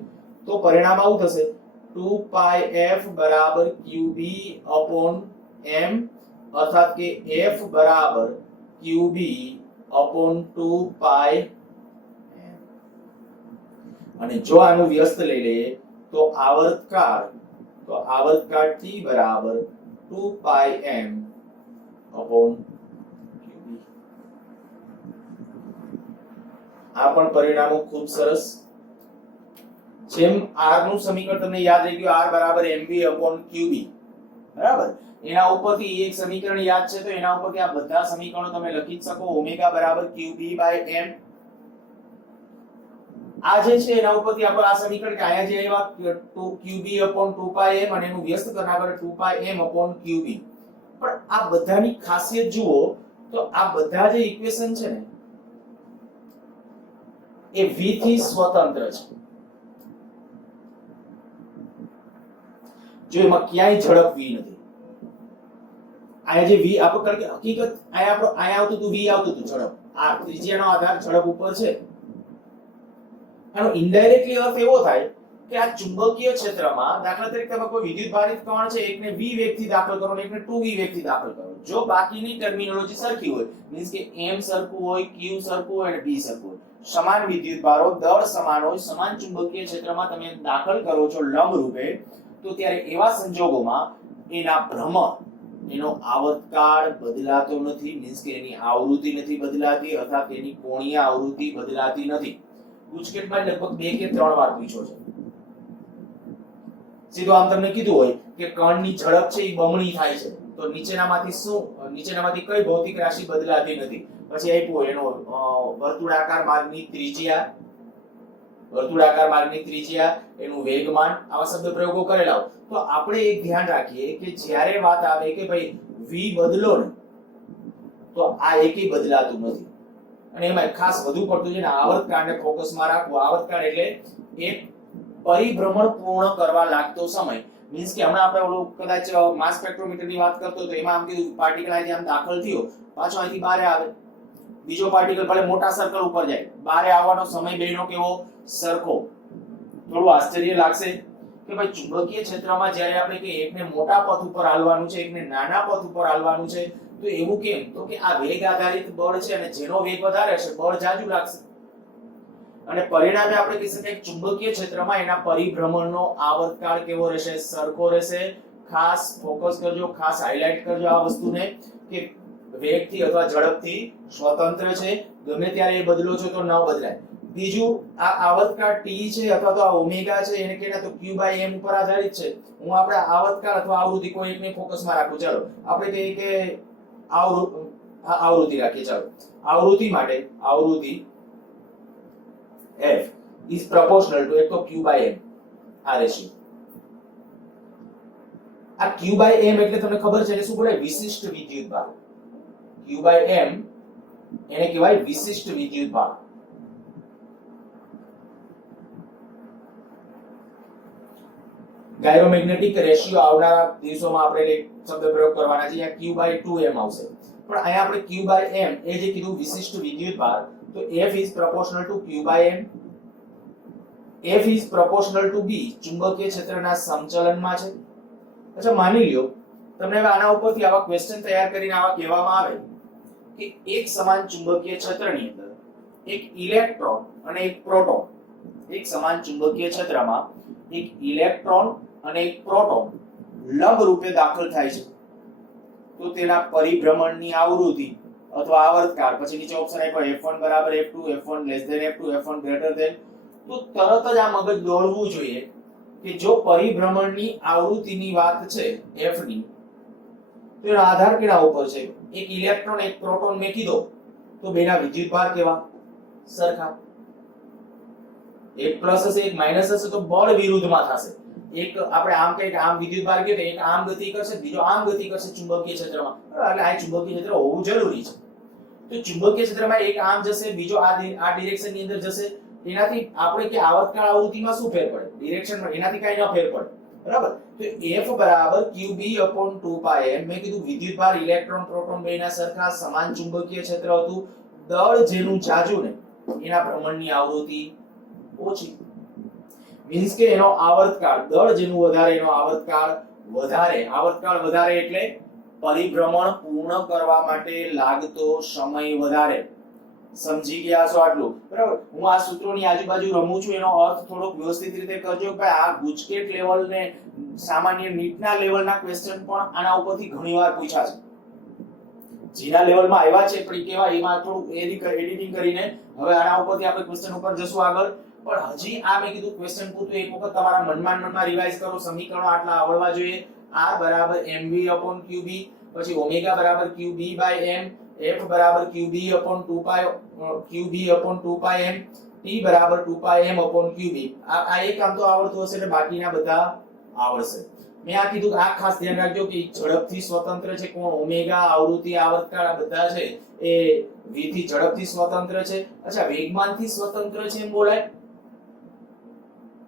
તો પરિણામ આવું થશે 2πf બરાબર qb upon m અર્થાત કે f બરાબર qb upon 2π m. અને જો આનું વ્યસ્ત લઈ લઈએ તો આવર્તકાળ t બરાબર 2π m upon qb. આ પણ પરિણામો ખૂબ સરસ. જેમ r નું સમીકરણ તમને યાદ રહી ગયું r બરાબર mv upon qb. બરાબર. એના ઉપરથી એક સમીકરણ યાદ છે તો એના ઉપરથી આ બધા સમીકરણો તમે લખી જ શકો. ઓમેગા બરાબર qb m. આ જે છે એના ઉપરથી આપણે આ સમીકરણ કે આયા જે આવ્યા qb upon 2π m અને એનું વ્યસ્ત કરનાર 2π m upon qb. પણ આ બધાની ખાસિયત જુઓ તો આ બધા જે ઇક્વેશન છે ને એ v થી સ્વતંત્ર છે. જો એમાં ક્યાંય ઝડપ v નથી. આયા જે v આપણે કારણ કે હકીકત આયા આવતું હતું v આવતું હતું ઝડપ. આ ત્રિજ્યાનો આધાર ઝડપ ઉપર છે. આનો ઇનડાયરેક્ટલી અર્થ એવો થાય કે આ ચુંબકીય ક્ષેત્રમાં દાખલા તરીકે તમે કોઈ વિદ્યુત ભારિત કણ છે એકને v વેગથી દાખલ કરો અને એકને 2v વેગથી દાખલ કરો. જો બાકીની ટર્મિનોલોજી સરખી હોય મીન્સ કે m સરખું હોય q સરખું હોય અને b સરખું હોય સમાન વિદ્યુતભારો દળ સમાન હોય સમાન ચુંબકીય ક્ષેત્રમાં તમે દાખલ કરો છો લંબ રૂપે, તો ત્યારે એવા સંજોગોમાં એના ભ્રમણ, એનો આવર્તકાળ બદલાતો નથી, મીન્સ કે એની આવૃત્તિ નથી બદલાતી અથવા તેની કોણીય આવૃત્તિ બદલાતી નથી. ગુજકેટમાં લગભગ 2 કે 3 વાર પૂછ્યો છે. સીધું આમ તમને કીધું હોય કે કણની ઝડપ છે એ બમણી થાય છે, તો નીચેનામાંથી કઈ ભૌતિક રાશિ બદલાતી નથી. પછી આપ્યું એનો વર્તુળાકાર માર્ગની ત્રિજ્યા, એનું વેગમાન, આવા શબ્દ પ્રયોગો કરેલા હોય. તો આપણે એક ધ્યાન રાખીએ કે જ્યારે વાત આવે કે ભાઈ v બદલો ને, તો આ એકેય બદલાતું નથી. અને એમાં ખાસ વધુ પડતું છે ને આવર્તકાળને ફોકસમાં રાખવું. આવર્તકાળ એટલે એક પરિભ્રમણ પૂર્ણ કરવા લાગતો સમય, મીન્સ કે હમણાં આપણે ઓલું કદાચ માસ સ્પેક્ટ્રોમીટરની વાત કરતો તો એમાં આમ કીધું પાર્ટિકલ અહીંથી આમ દાખલ થયો, પાછો અહીંથી બહાર આવે, બીજો પાર્ટિકલ ભલે મોટા સર્કલ ઉપર જાય, બહાર આવવાનો સમય બેનો કેવો સરખો. થોડું આશ્ચર્ય લાગશે કે ભાઈ ચુંબકીય ક્ષેત્રમાં જ્યારે આપણે કે એકને મોટા પથ ઉપર હાલવાનું છે, એકને નાના પથ ઉપર હાલવાનું છે, તો એવું કેમ? તો કે આ વેગ આધારિત બળ છે અને જેનો વેગ વધારે છે બળ જાજુ લાગશે. અને પરિણામે આપણે કહી શકાય કે ચુંબકીય ક્ષેત્રમાં એના પરિભ્રમણનો આવર્તકાળ કેવો રહેશે? સરખો રહેશે. ખાસ ફોકસ કરજો, ખાસ હાઇલાઇટ કરજો આ વસ્તુને કે વેગથી અથવા ઝડપથી સ્વતંત્ર છે, ગમે ત્યારે એ બદલો છો તો ન બદલાય. બીજું, આ આવર્તકાળ t છે અથવા તો આ ઓમેગા છે એને કેના તો q/m ઉપર આધારિત છે. હું આપણે આવર્તકાળ અથવા આવૃત્તિ કોઈ એકને ફોકસમાં રાખું. ચાલો આપણે કહીએ કે આવૃત્તિ રાખીએ. ચાલો આવૃત્તિ માટે આવૃત્તિ f is proportional to એક તો q/m, આ રેશિયો. આ q/m એટલે તમને ખબર છે એને શું બોલાય? વિશિષ્ટ વિદ્યુતભાર. q/m એને કહેવાય વિશિષ્ટ વિદ્યુતભાર. ગાયરોમેગ્નેટિક રેશિયો આવનારા દિવસોમાં આપણે શબ્દ પ્રયોગ કરવાના છે. અહીંયા q/2m આવશે, પણ અહીંયા આપણે q/m એ જે કીધું વિશિષ્ટ વિદ્યુતભાર, તો f is proportional to q/m. f is proportional to b ચુંબકીય ક્ષેત્રના સમચલનમાં છે. અચ્છા, માની લ્યો તમને હવે આના ઉપરથી આવા ક્વેશ્ચન તૈયાર કરીને આવા કહેવામાં આવે કે એક સમાન ચુંબકીય ક્ષેત્રની અંદર એક ઇલેક્ટ્રોન અને એક પ્રોટોન, એક સમાન ચુંબકીય ક્ષેત્રમાં એક ઇલેક્ટ્રોન અને એક પ્રોટોન લંબ રૂપે દાખલ થાય છે, તો તેના પરિભ્રમણની આવૃત્તિ અથવા આવર્તકાળ, પછી નીચે ઓપ્શન આપ્યો f1 બરાબર f2, f1 less than f2, f1 greater than, તો તરત જ આ મગજ દોડવું જોઈએ કે જો પરિભ્રમણની આવૃત્તિની વાત છે f ની, તો એનો આધાર કેના ઉપર છે? એક ઇલેક્ટ્રોન એક પ્રોટોન મેં કીધો, તો બેના વિદ્યુતભાર કેવા? સરખા. એક પ્લસ હશે એક માઈનસ હશે તો બળ વિરુદ્ધમાં થશે. એક આપણે આમ કહીએ કે આમ વિદ્યુતભાર કે એક આમ ગતિ કરશે, બીજો આમ ગતિ કરશે ચુંબકીય ક્ષેત્રમાં, એટલે આ ચુંબકીય ક્ષેત્ર હોવું જરૂરી છે. તો ચુંબકીય ક્ષેત્રમાં એક આમ જશે, બીજો આ ડિરેક્શનની અંદર જશે. એનાથી આપણે કે આવર્તકાળ આવૃત્તિમાં શું ફેર પડે? ડિરેક્શનમાં, એનાથી કાઈ ન ફેર પડે, બરાબર? તો f બરાબર qb/2πm. મેં કીધું વિદ્યુતભાર ઇલેક્ટ્રોન પ્રોટોન બેના સરખા, સમાન ચુંબકીય ક્ષેત્ર હતું, દળ જેનું જાજુ ને એના ભ્રમણની આવૃત્તિ ઓછી. મીન્સ કે એનો આવર્તકાળ, દળ જેનું વધારે એનો આવર્તકાળ વધારે. આવર્તકાળ વધારે એટલે પરિભ્રમણ પૂર્ણ કરવા માટે લાગતો સમય વધારે. સમજી ગયા છો આટલું? બરાબર. હું આ સૂત્રોની આજુબાજુ રમું છું, એનો અર્થ થોડોક વ્યવસ્થિત રીતે કરજો. ભાઈ આ ગુજકેટ લેવલ ને સામાન્ય નીટના લેવલના ક્વેશ્ચન પણ આના ઉપરથી ઘણીવાર પૂછ્યા છે. જીના લેવલમાં આવ્યા છે પણ કેવા, એમાં થોડું એડિટિંગ કરીને હવે આના ઉપરથી આપણે ક્વેશ્ચન ઉપર જશું આગળ. પણ હજી આ મેં કીધું ક્વેશ્ચન પૂરતું એક વખત તમારા મનમાં રિવાઇઝ કરો. સમીકરણો આટલા આવડવા જોઈએ. r બરાબર mv/qb, પછી ઓમેગા બરાબર qb/m, f બરાબર qb/2πm, t બરાબર 2πm/qb. આ એક કામ તો આવડતું હશે એટલે બાકીના બધા આવડશે. મેં આ કીધું, આ ખાસ ધ્યાન રાખજો કે ઝડપથી સ્વતંત્ર છે કોણ? ઓમેગા, આવૃત્તિ, આવર્તકાળ આ બધા છે એ v થી ઝડપથી સ્વતંત્ર છે. અચ્છા, વેગમાનથી સ્વતંત્ર છે એમ બોલાય?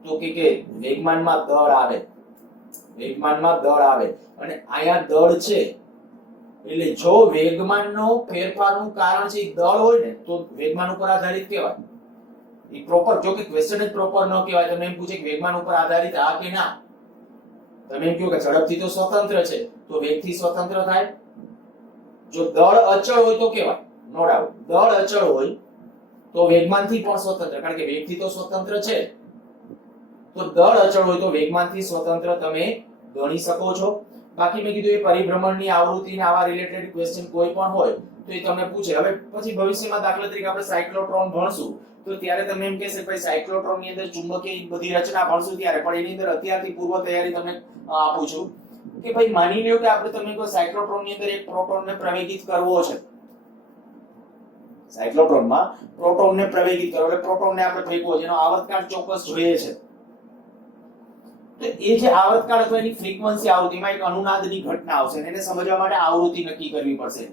તો કે વેગમાનમાં દળ આવે, વેગમાનમાં દળ આવે અને આયા દળ છે એટલે જો વેગમાનનો ફેરફારનું કારણ છે દળ હોય ને તો વેગમાન ઉપર આધારિત કહેવાય. એ પ્રોપર, જો કે ક્વેશ્ચન જ પ્રોપર ન કહેવાય. તમને એમ પૂછે કે વેગમાન ઉપર આધારિત આ કે ના, તમે એમ કહો કે ઝડપથી તો સ્વતંત્ર છે, તો વેગથી સ્વતંત્ર થાય. જો દળ અચળ હોય તો કહેવાય, નો ડાઉટ. દળ અચળ હોય તો વેગમાનથી પણ સ્વતંત્ર, કારણ કે વેગથી તો સ્વતંત્ર છે, તો દળ અચળ હોય તો વેગમાનથી સ્વતંત્ર તમે ગણી શકો છો. બાકી મેં કીધું એ પરિભ્રમણની આવૃત્તિ ને આવા રિલેટેડ ક્વેશ્ચન કોઈ પણ હોય તો એ તમને પૂછે. હવે પછી ભવિષ્યમાં દાખલા તરીકે આપણે સાયક્લોટ્રોન ભણશું તો ત્યારે તમે એમ કહેશે ભાઈ સાયક્લોટ્રોન ની અંદર ચુંબકીય બધી રચના ભણશું ત્યારે, પણ એની અંદર અત્યારથી પૂર્વ તૈયારી તમને આપું છું કે ભાઈ માની લ્યો કે આપણે તમે કોઈ સાયક્લોટ્રોન ની અંદર એક પ્રોટોનને પ્રવેગિત કરવો છે. સાયક્લોટ્રોનમાં પ્રોટોનને પ્રવેગિત કરો એટલે પ્રોટોનને આપણે ફેંકવો છે, એનો આવર્તકાળ ચોક્કસ જોઈએ છે. તો એ જે આવર્તકાળ અથવા એની ફ્રીક્વન્સી આવૃત્તિમાં એક અનુનાદની ઘટના આવશે અને એને સમજવા માટે આવૃત્તિ નક્કી કરવી પડશે.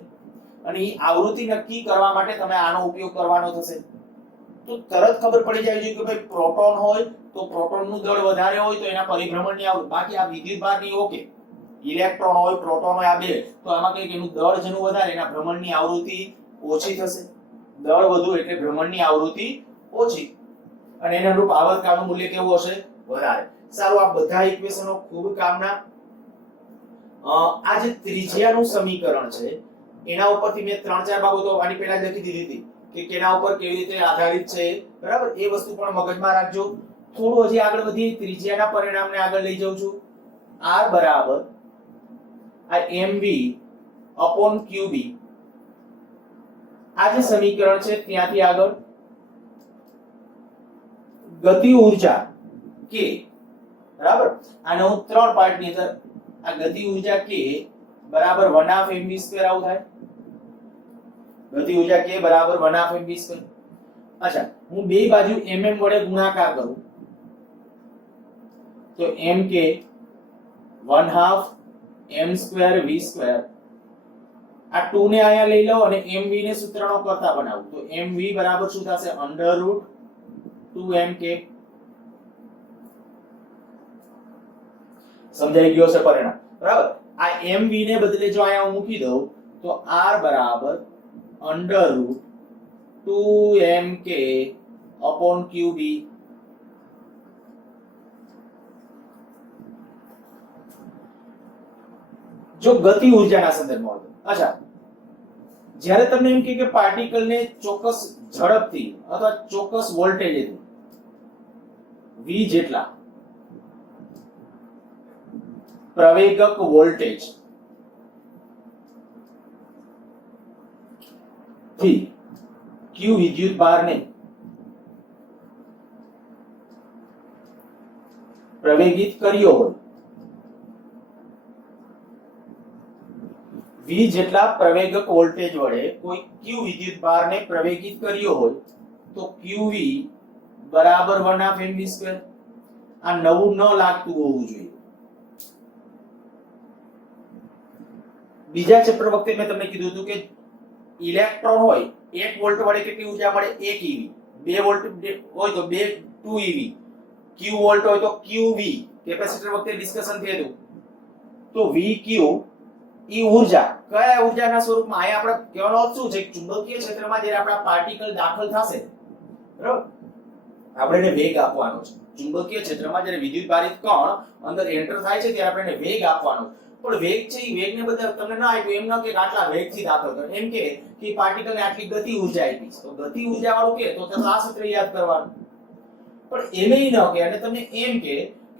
અને એ આવૃત્તિ નક્કી કરવા માટે તમે આનો ઉપયોગ કરવાનો થશે. તો તરત ખબર પડી જાય છે કે ભાઈ પ્રોટોન હોય તો પ્રોટોનનું દળ વધારે હોય તો એના પરિભ્રમણની આવૃત્તિ, બાકી આ વિદ્યુતભારની ઓકે, ઇલેક્ટ્રોન હોય પ્રોટોન હોય આ બે, તો આમાં કંઈક એનું દળ જેનું વધારે એના ભ્રમણની આવૃત્તિ ઓછી થશે. દળ વધુ એટલે ભ્રમણની આવૃત્તિ ઓછી અને એના અનુરૂપ આવર્તકાળનું મૂલ્ય કેવું હશે? વધારે. સારું, આ બધા ઇક્વેશનો ખૂબ કામના. આ જે ત્રિજ્યાનું સમીકરણ છે એના ઉપરથી મેં 3-4 બાબતો આની પહેલા જ લખી દીધી હતી કે કેના ઉપર કેવી રીતે આધારિત છે, બરાબર? એ વસ્તુ પણ મગજમાં રાખજો. થોડું હજી આગળ વધી ત્રિજ્યાના પરિણામને આગળ લઈ જાઉં છું. r બરાબર આ mv upon qb, આ જે સમીકરણ છે ત્યાંથી આગળ ગતિ ઊર્જા k, બરાબર? આને હું 3 પાર્ટની અંદર આ ગતિ ઊર્જા k બરાબર 1/2 mv² આવું થાય. ગતિ ઊર્જા k બરાબર 1/2 mv². અચ્છા, હું બે બાજુ mm વડે ગુણાકાર કરું તો mk 1/2 m² v². આ 2 ને આયા લઈ લો અને mv ને સૂત્રનો કરતા બનાવું તો mv બરાબર શું થશે? √2mk. સમજાઈ ગયો છે પરિણામ, બરાબર? આ mv ને બદલે જો આયા હું મૂકી દઉં તો r બરાબર √2mk upon qb. જો ગતિ ઊર્જાના સંદર્ભમાં હોય. અચ્છા, જ્યારે તમને એમ કે પાર્ટિકલ ને ચોક્કસ ઝડપથી અથવા ચોક્કસ વોલ્ટેજથી v જેટલા પ્રવેગક વોલ્ટેજ થી q વિદ્યુત ભારને પ્રવેગિત કર્યો હોય, v જેટલા પ્રવેગક વોલ્ટેજ વડે કોઈ q વિદ્યુત ભારને પ્રવેગિત કર્યો હોય તો qv બરાબર 1/2 mv². આ નવું ન લાગતું હોવું જોઈએ. બીજા ચેપ્ટર વખતે મેં તમને કીધું હતું કે ઇલેક્ટ્રોન હોય 1 વોલ્ટ વડે કેટલી ઊર્જા મળે? 1 eV. 2 વોલ્ટ હોય તો 2 eV. q વોલ્ટ હોય તો qv. કેપેસિટર વખતે ડિસ્કશન થયું હતું. તો vq ઈ ઊર્જા કયા ઊર્જાના સ્વરૂપમાં? અહીંયા આપણે કહેવાનો અર્થ શું છે? ચુંબકીય ક્ષેત્રમાં જ્યારે આપણા પાર્ટિકલ દાખલ થશે, બરાબર, આપણે એને વેગ આપવાનો છે. ચુંબકીય ક્ષેત્રમાં જ્યારે વિદ્યુતભારિત કણ અંદર એન્ટર થાય છે ત્યારે આપણે એને વેગ આપવાનો છે. પણ વેગ છે એ વેગને બદલે તમને ના આપ્યું એમ ન કે આટલા વેગથી દાખલ કરો, એમ કે પાર્ટિકલને આટલી ગતિ ઊર્જા આપી છે તો ગતિ ઊર્જા વાળું કે તો આ સૂત્ર યાદ કરવાનું. પણ એમેય ન કે અને તમને એમ કે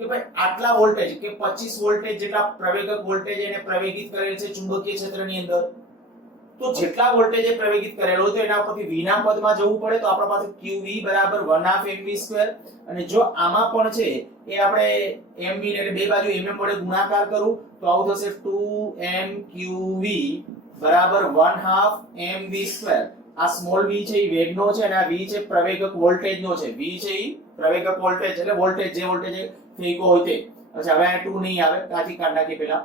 ભાઈ આટલા વોલ્ટેજ કે 25 વોલ્ટેજ જેટલા પ્રવેગક વોલ્ટેજ એને પ્રવેગિત કરેલ છે ચુંબકીય ક્ષેત્રની અંદર, તો જેટલા વોલ્ટેજ એ પ્રવેગિત કરેલો હોય તો એના પરથી v ના પદમાં જવું પડે તો આપણા પાસે qv બરાબર 1/2 mv² અને જો આમાં પણ છે એ આપણે mv ને બે બાજુ mm વડે ગુણાકાર કરું તો આવું થશે 2mqv બરાબર 1/2 mv². આ સ્મોલ v છે એ વેગનો છે અને આ v છે પ્રવેગક વોલ્ટેજનો છે. v છે એ પ્રવેગક વોલ્ટેજ એટલે વોલ્ટેજ જે વોલ્ટેજ ફેંકો હોય તે. અચ્છા, હવે આ 2 નહીં આવે, કાચી કાઢ નાખી. પેલા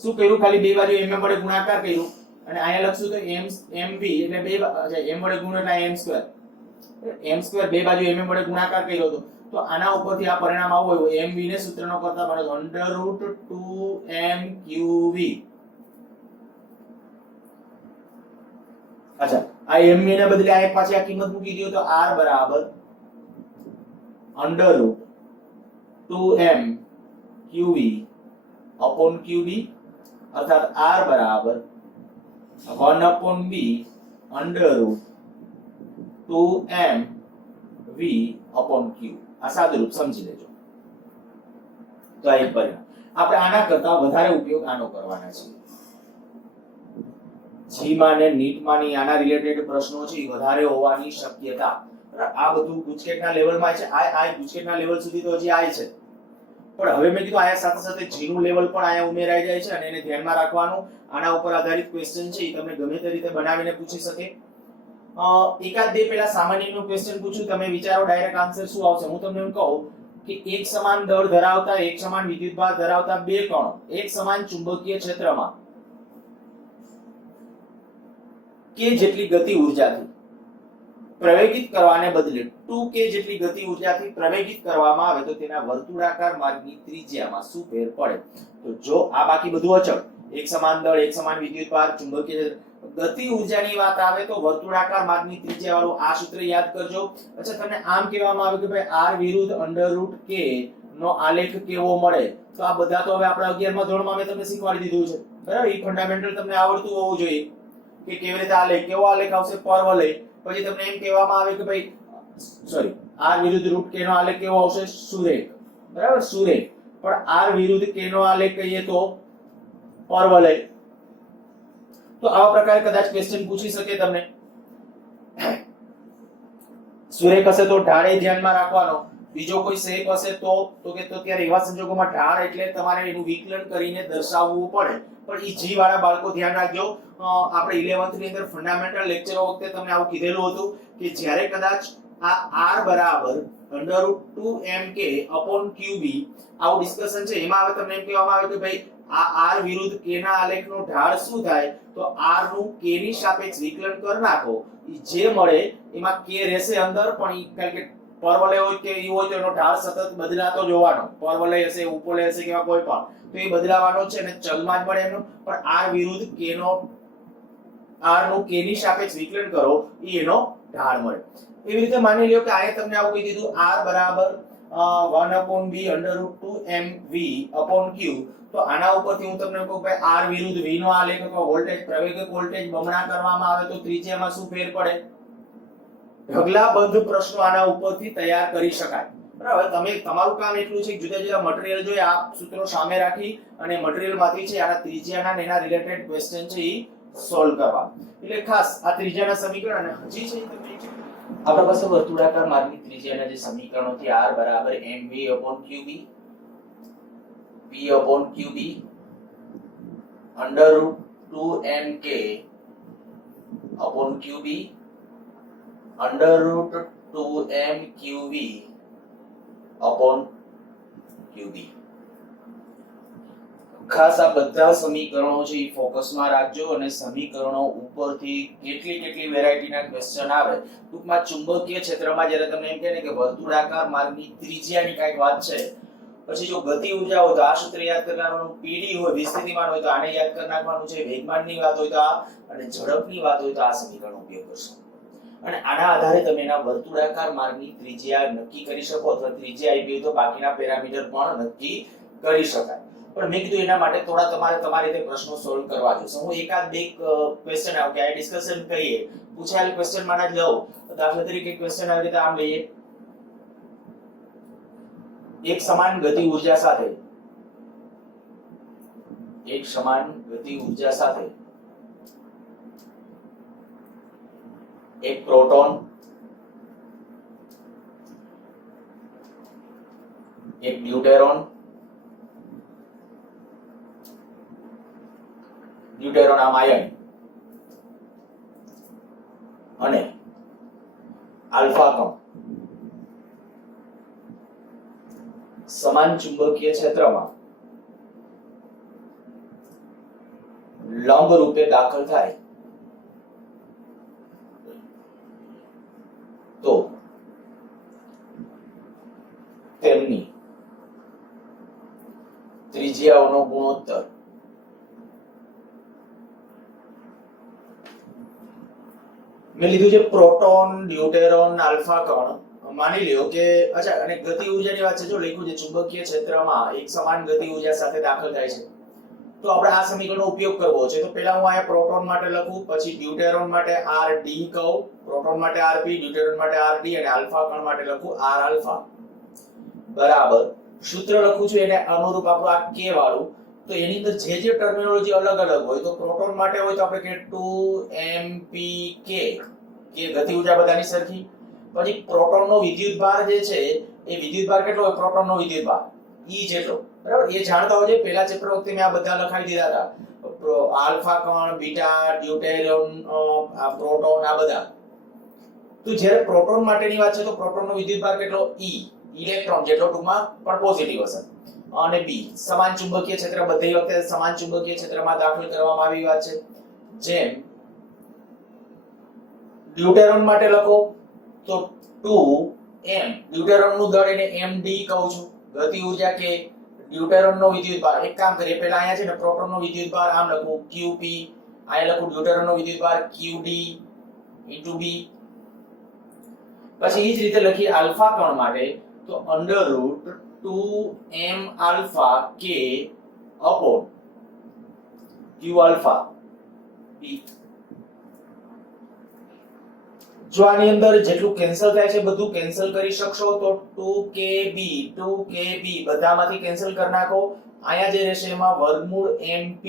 શું કર્યું? ખાલી બે બાજુ mm વડે ગુણાકાર કર્યું અને અહીંયા લખશું તો mv એટલે બે m વડે ગુણ એટલે m². m² બે બાજુ mm વડે ગુણાકાર કર્યો હતો તો આના ઉપરથી આ પરિણામ આવું હોય mv ને સૂત્રનો કરતા બને √2mqv. અચ્છા, આ mv ને બદલે આ એક પાછી આ કિંમત મૂકી દો તો r બરાબર √2mqv upon qb अर्थात r बराबर 1/b 2mv upon q. આ સાદુરૂપ સમજી લેજો. તો આ એક પરિણામ. આપણે આના કરતા વધારે ઉપયોગ આનો કરવાના છે. જીમાં ને નીટમાંની આના રિલેટેડ પ્રશ્નો છે વધારે હોવાની શક્યતા. આ બધું ગુજકેટના લેવલમાં છે. આ ગુજકેટના લેવલ સુધી તો હજી આય છે, પણ હવે મેં કીધું આયા સાથે સાથે જીનું લેવલ પણ આયા ઉમેરાઈ જાય છે અને એને ધ્યાનમાં રાખવાનું. આના ઉપર આધારિત ક્વેશ્ચન છે એ તમને ગમે તે રીતે બનાવીને પૂછી શકે. એકાદ બે પેલા સામાન્યનો ક્વેશ્ચન પૂછું, તમે વિચારો ડાયરેક્ટ આન્સર શું આવશે. હું તમને એમ કહું કે એક સમાન દળ ધરાવતા એક સમાન વિદ્યુતભાર ધરાવતા બે કણો એક સમાન ચુંબકીય ક્ષેત્રમાં કે જેટલી ગતિ ઉર્જાથી પ્રવેગિત કરવાને બદલે 2k જેટલી ગતિ ઉર્જાથી પ્રવેગિત કરવામાં આવે તો તેના વર્તુળાકાર માર્ગની ત્રિજ્યામાં શું ફેર પડે. તો જો આ બાકી બધું અચળ, એક સમાન દળ એક સમાન વિદ્યુતભાર ચુંબકીય ગતિ ઉર્જાની વાત આવે તો વર્તુળાકાર માર્ગની ત્રિજ્યા વાળું આ સૂત્ર યાદ કરજો. અચ્છા, તમને આમ કહેવામાં આવે કે ભાઈ r વિરુદ્ધ √k નો આલેખ કેવો મળે. તો આ બધા તો હવે આપણા 11મા ધોરણમાં મેં તમને શીખવાડી દીધું છે, બરાબર. એ ફંડામેન્ટલ તમને આવડતું હોવું જોઈએ કે કેવી રીતે આલેખ, કેવો આલેખ આવશે, પરવલય. પછી તમને એમ કહેવામાં આવે કે ભાઈ સોરી r વિરુદ્ધ √k નો આલેખ કેવો આવશે, સુરેખ, બરાબર, સુરેખ. પણ r વિરુદ્ધ k નો આલેખ કહીએ તો પરવલય. તો આવા પ્રકારે કદાચ ક્વેશ્ચન પૂછી શકે તમને. સુરેખ હશે તો ઢાળ ધ્યાનમાં રાખવાનો. બીજો કોઈ શેપ હશે તો કે તો ત્યારે એવા સંજોગોમાં ઢાળ એટલે તમારે એનું વિકલન કરીને દર્શાવવું પડે. પણ ઈ જી વાળા બાળકો ધ્યાન રાખજો. આપણે 11th ની અંદર ફંડામેન્ટલ લેક્ચરો વખતે તમને આવું કીધેલું હતું કે જ્યારે કદાચ આ r બરાબર √2mk /qb આવું ડિસ્કશન છે, એમાં હવે તમને એમ કહેવામાં આવે કે ભાઈ આ r વિરુદ્ધ k ના આલેખનો ઢાળ શું થાય, તો r નું k ની સાપેક્ષ વિકલન કરી નાખો. જે મળે એમાં k રહેશે અંદર, પણ ઈ કારણ કે પરવલય હોય કે ઈ હોય તો એનો ઢાળ સતત બદલાતો જોવાનો. પરવલય હશે, ઉપવલય હશે કે કોઈ પણ, તો એ બદલાવાનો છે અને ચલમાં જ મળે એનો. પણ r વિરુદ્ધ k નો r નું k ની સાપેક્ષ વિકલન કરો ઈ એનો ઢાળ મળે. એવી રીતે માની લ્યો કે આને તમને આવું કહી દીધું r બરાબર 1/b √2mv / q. તો આના ઉપરથી હું તમને કહું કે r વિરુદ્ધ v નો આલેખ અથવા વોલ્ટેજ પ્રવેગક વોલ્ટેજ બમણા કરવામાં આવે તો ત્રિજ્યામાં શું ફેર પડે. ઢગલાબંધ પ્રશ્નો આના ઉપરથી તૈયાર કરી શકાય, બરાબર. તમે તમારું કામ એટલું છે કે જુદા જુદા મટીરીયલ જોઈએ, આ સૂત્રો સામે રાખી અને મટીરીયલમાંથી છે આના ત્રિજ્યાના અને એના રિલેટેડ ક્વેશ્ચન છે એ સોલ્વ કરવા. એટલે ખાસ આ ત્રિજ્યાના સમીકરણ અને હજી છે તમને આપણા પાસે વર્તુળાકાર માર્ગની ત્રિજ્યાના જે સમીકરણો છે r બરાબર mv / qb p / qb √2mk / qb √2mqv / qb. ખાસ આ બધા સમીકરણો છે એ ફોકસમાં રાખજો અને સમીકરણો ઉપરથી કેટલી વેરાયટીના ક્વેશ્ચન આવે. ટૂંકમાં ચુંબકીય ક્ષેત્રમાં જ્યારે તમને એમ કહે ને કે વર્તુળાકાર માર્ગની ત્રિજ્યાની કાંઈક વાત છે, પછી જો ગતિ ઉર્જા હોય તો આ સૂત્ર યાદ કરી નાખવાનું, પીડી હોય વિસ્થિતિમાન હોય તો આને યાદ કરી નાખવાનું છે, વેગમાનની વાત હોય તો આ, અને ઝડપની વાત હોય તો આ સમીકરણનો ઉપયોગ કરશો. અને આના આધારે તમે એના વર્તુળાકાર માર્ગની ત્રિજ્યા નક્કી કરી શકો, અથવા ત્રિજ્યા આપી હોય તો બાકીના પેરામીટર પણ નક્કી કરી શકાય. પણ મેં કીધું એના માટે થોડા તમારે તમારી રીતે પ્રશ્નો સોલ્વ કરવા જોઈશે. હું એકાદ બે ક્વેશ્ચન આવ કે આ ડિસ્કશન કરીએ, પૂછાયેલ ક્વેશ્ચન માં જ લઉં. દાખલા તરીકે ક્વેશ્ચન આવી રીતે આમ લઈએ, એક સમાન ગતિ ઉર્જા સાથે એક પ્રોટોન, એક ડ્યુટેરોન આમ આયન અને આલ્ફા કણ સમાન ચુંબકીય ક્ષેત્રમાં લંબ રૂપે દાખલ થાય તો તેમની ત્રિજ્યાઓનો ગુણોત્તર મેં લીધું છે પ્રોટોન, ડ્યુટેરોન, આલ્ફા કણ. માની લ્યો કે અચ્છા, અને ગતિ ઉર્જાની વાત છે, જો લખ્યું છે ચુંબકીય ક્ષેત્રમાં એક સમાન ગતિ ઉર્જા સાથે દાખલ થાય છે. તો આપણે આ સમીકરણનો ઉપયોગ કરવો છે. તો પહેલા હું અહીંયા પ્રોટોન માટે લખું, પછી ડ્યુટેરોન માટે Rd કહું, પ્રોટોન માટે Rp, ડ્યુટેરોન માટે Rd અને આલ્ફા કણ માટે લખું R આલ્ફા બરાબર સૂત્ર લખું છું એને અનુરૂપ આપણું આ k વાળું. તો એની અંદર જે ટર્મિનોલોજી અલગ અલગ હોય, તો પ્રોટોન માટે હોય તો આપણે કે 2mpk કે ગતિ ઊર્જા બધાની સરખી. પછી પ્રોટોનનો વિદ્યુતભાર જે છે એ વિદ્યુતભાર કેટલો હોય, પ્રોટોનનો વિદ્યુતભાર E જેટલો, બરાબર. એ જાણતા હોય છે, પહેલા ચેપ્ટર વખતે મેં આ બધા લખાવી દીધા હતા, આલ્ફા કણ, બીટા, ડ્યુટેરિયમ, પ્રોટોન, આ બધા. તો જ્યારે પ્રોટોન માટેની વાત છે તો પ્રોટોનનો વિદ્યુતભાર કેટલો, E ઇલેક્ટ્રોન જેટલો, ટૂંકમાં પણ પોઝિટિવ હશે. અને B સમાન ચુંબકીય ક્ષેત્ર, બધી વખતે સમાન ચુંબકીય ક્ષેત્રમાં દાખલ કરવામાં આવી વાત છે. જેમ ડ્યુટેરોન માટે લખો તો 2m, ડ્યુટેરોનનું દળ એને md કહું છું, ગતિ ઊર્જા કે ડ્યુટેરોનનો વિદ્યુતભાર. એક કામ કરીએ, પહેલા અહીંયા છે ને પ્રોટોનનો વિદ્યુતભાર આમ લખું qp, અહીંયા લખું ડ્યુટેરોનનો વિદ્યુતભાર qd * b. પછી એ જ રીતે લખીએ આલ્ફા કણ માટે તો √2m alpha k upon q alpha b. જો આની અંદર જેટલું કેન્સલ થાય છે બધું કેન્સલ કરી શકશો તો 2kb બધામાંથી કેન્સલ કરી નાખો. અહીંયા જે રહેશે એમાં વર્ગમૂળ mp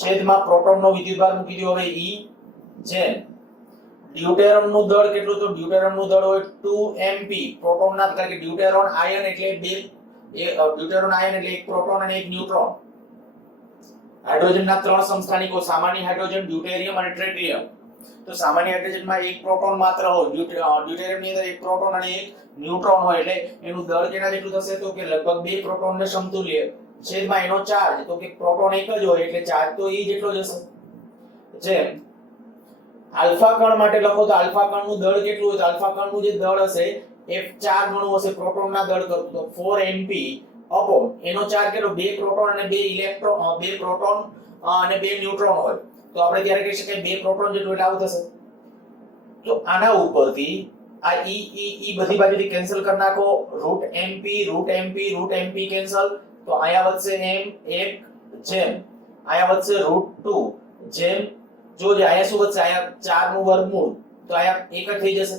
છેદમાં પ્રોટોનનો વિદ્યુતભાર મૂકી દો હવે E. જેમ ડ્યુટેરોનનું દળ કેટલું, તો ડ્યુટેરોનનું દળ હોય 2mp, પ્રોટોનના કારણ કે ડ્યુટેરોન આયન એટલે બે, ડ્યુટેરોન આયન એટલે એક પ્રોટોન અને એક ન્યુટ્રોન. હાઇડ્રોજનના ત્રણ સમસ્થાનિકો, સામાન્ય હાઇડ્રોજન, ડ્યુટેરિયમ અને ટ્રિટિયમ. તો સામાન્ય હાઇડ્રોજનમાં એક પ્રોટોન માત્ર હોય, ડ્યુટેરિયમની અંદર એક પ્રોટોન અને એક ન્યુટ્રોન હોય, એટલે એનું દળ કેટલા જેટલું થશે તો કે લગભગ બે પ્રોટોનને સમતુલ્ય, છેદમાં એનો ચાર્જ, તો કે પ્રોટોન એક જ હોય એટલે ચાર્જ તો E જેટલો જ હશે. જેમ આલ્ફા કણ માટે લખો તો આલ્ફા કણનું દળ કેટલું હોય, તો આલ્ફા કણનું જે દળ હશે એ 4 ગણું હશે પ્રોટોનના દળ કરતું, તો 4mp અપોન એનો ચાર્જ કેટલો, બે પ્રોટોન અને બે ઇલેક્ટ્રોન, બે પ્રોટોન અને બે ન્યુટ્રોન હોય, તો આપણે ત્યારે કહી શકીએ બે પ્રોટોન જેટલું એટલે આવું થશે. તો આના ઉપરથી આ E બધી બાજુથી કેન્સલ કરી નાખો, √mp કેન્સલ, તો અહીંયા વધશે m 1, જેમ અહીંયા વધશે √2, જેમ જો અહીંયા શું વધશે, અહીંયા 4 નું વર્ગમૂળ, તો અહીંયા 1 જ થઈ જશે.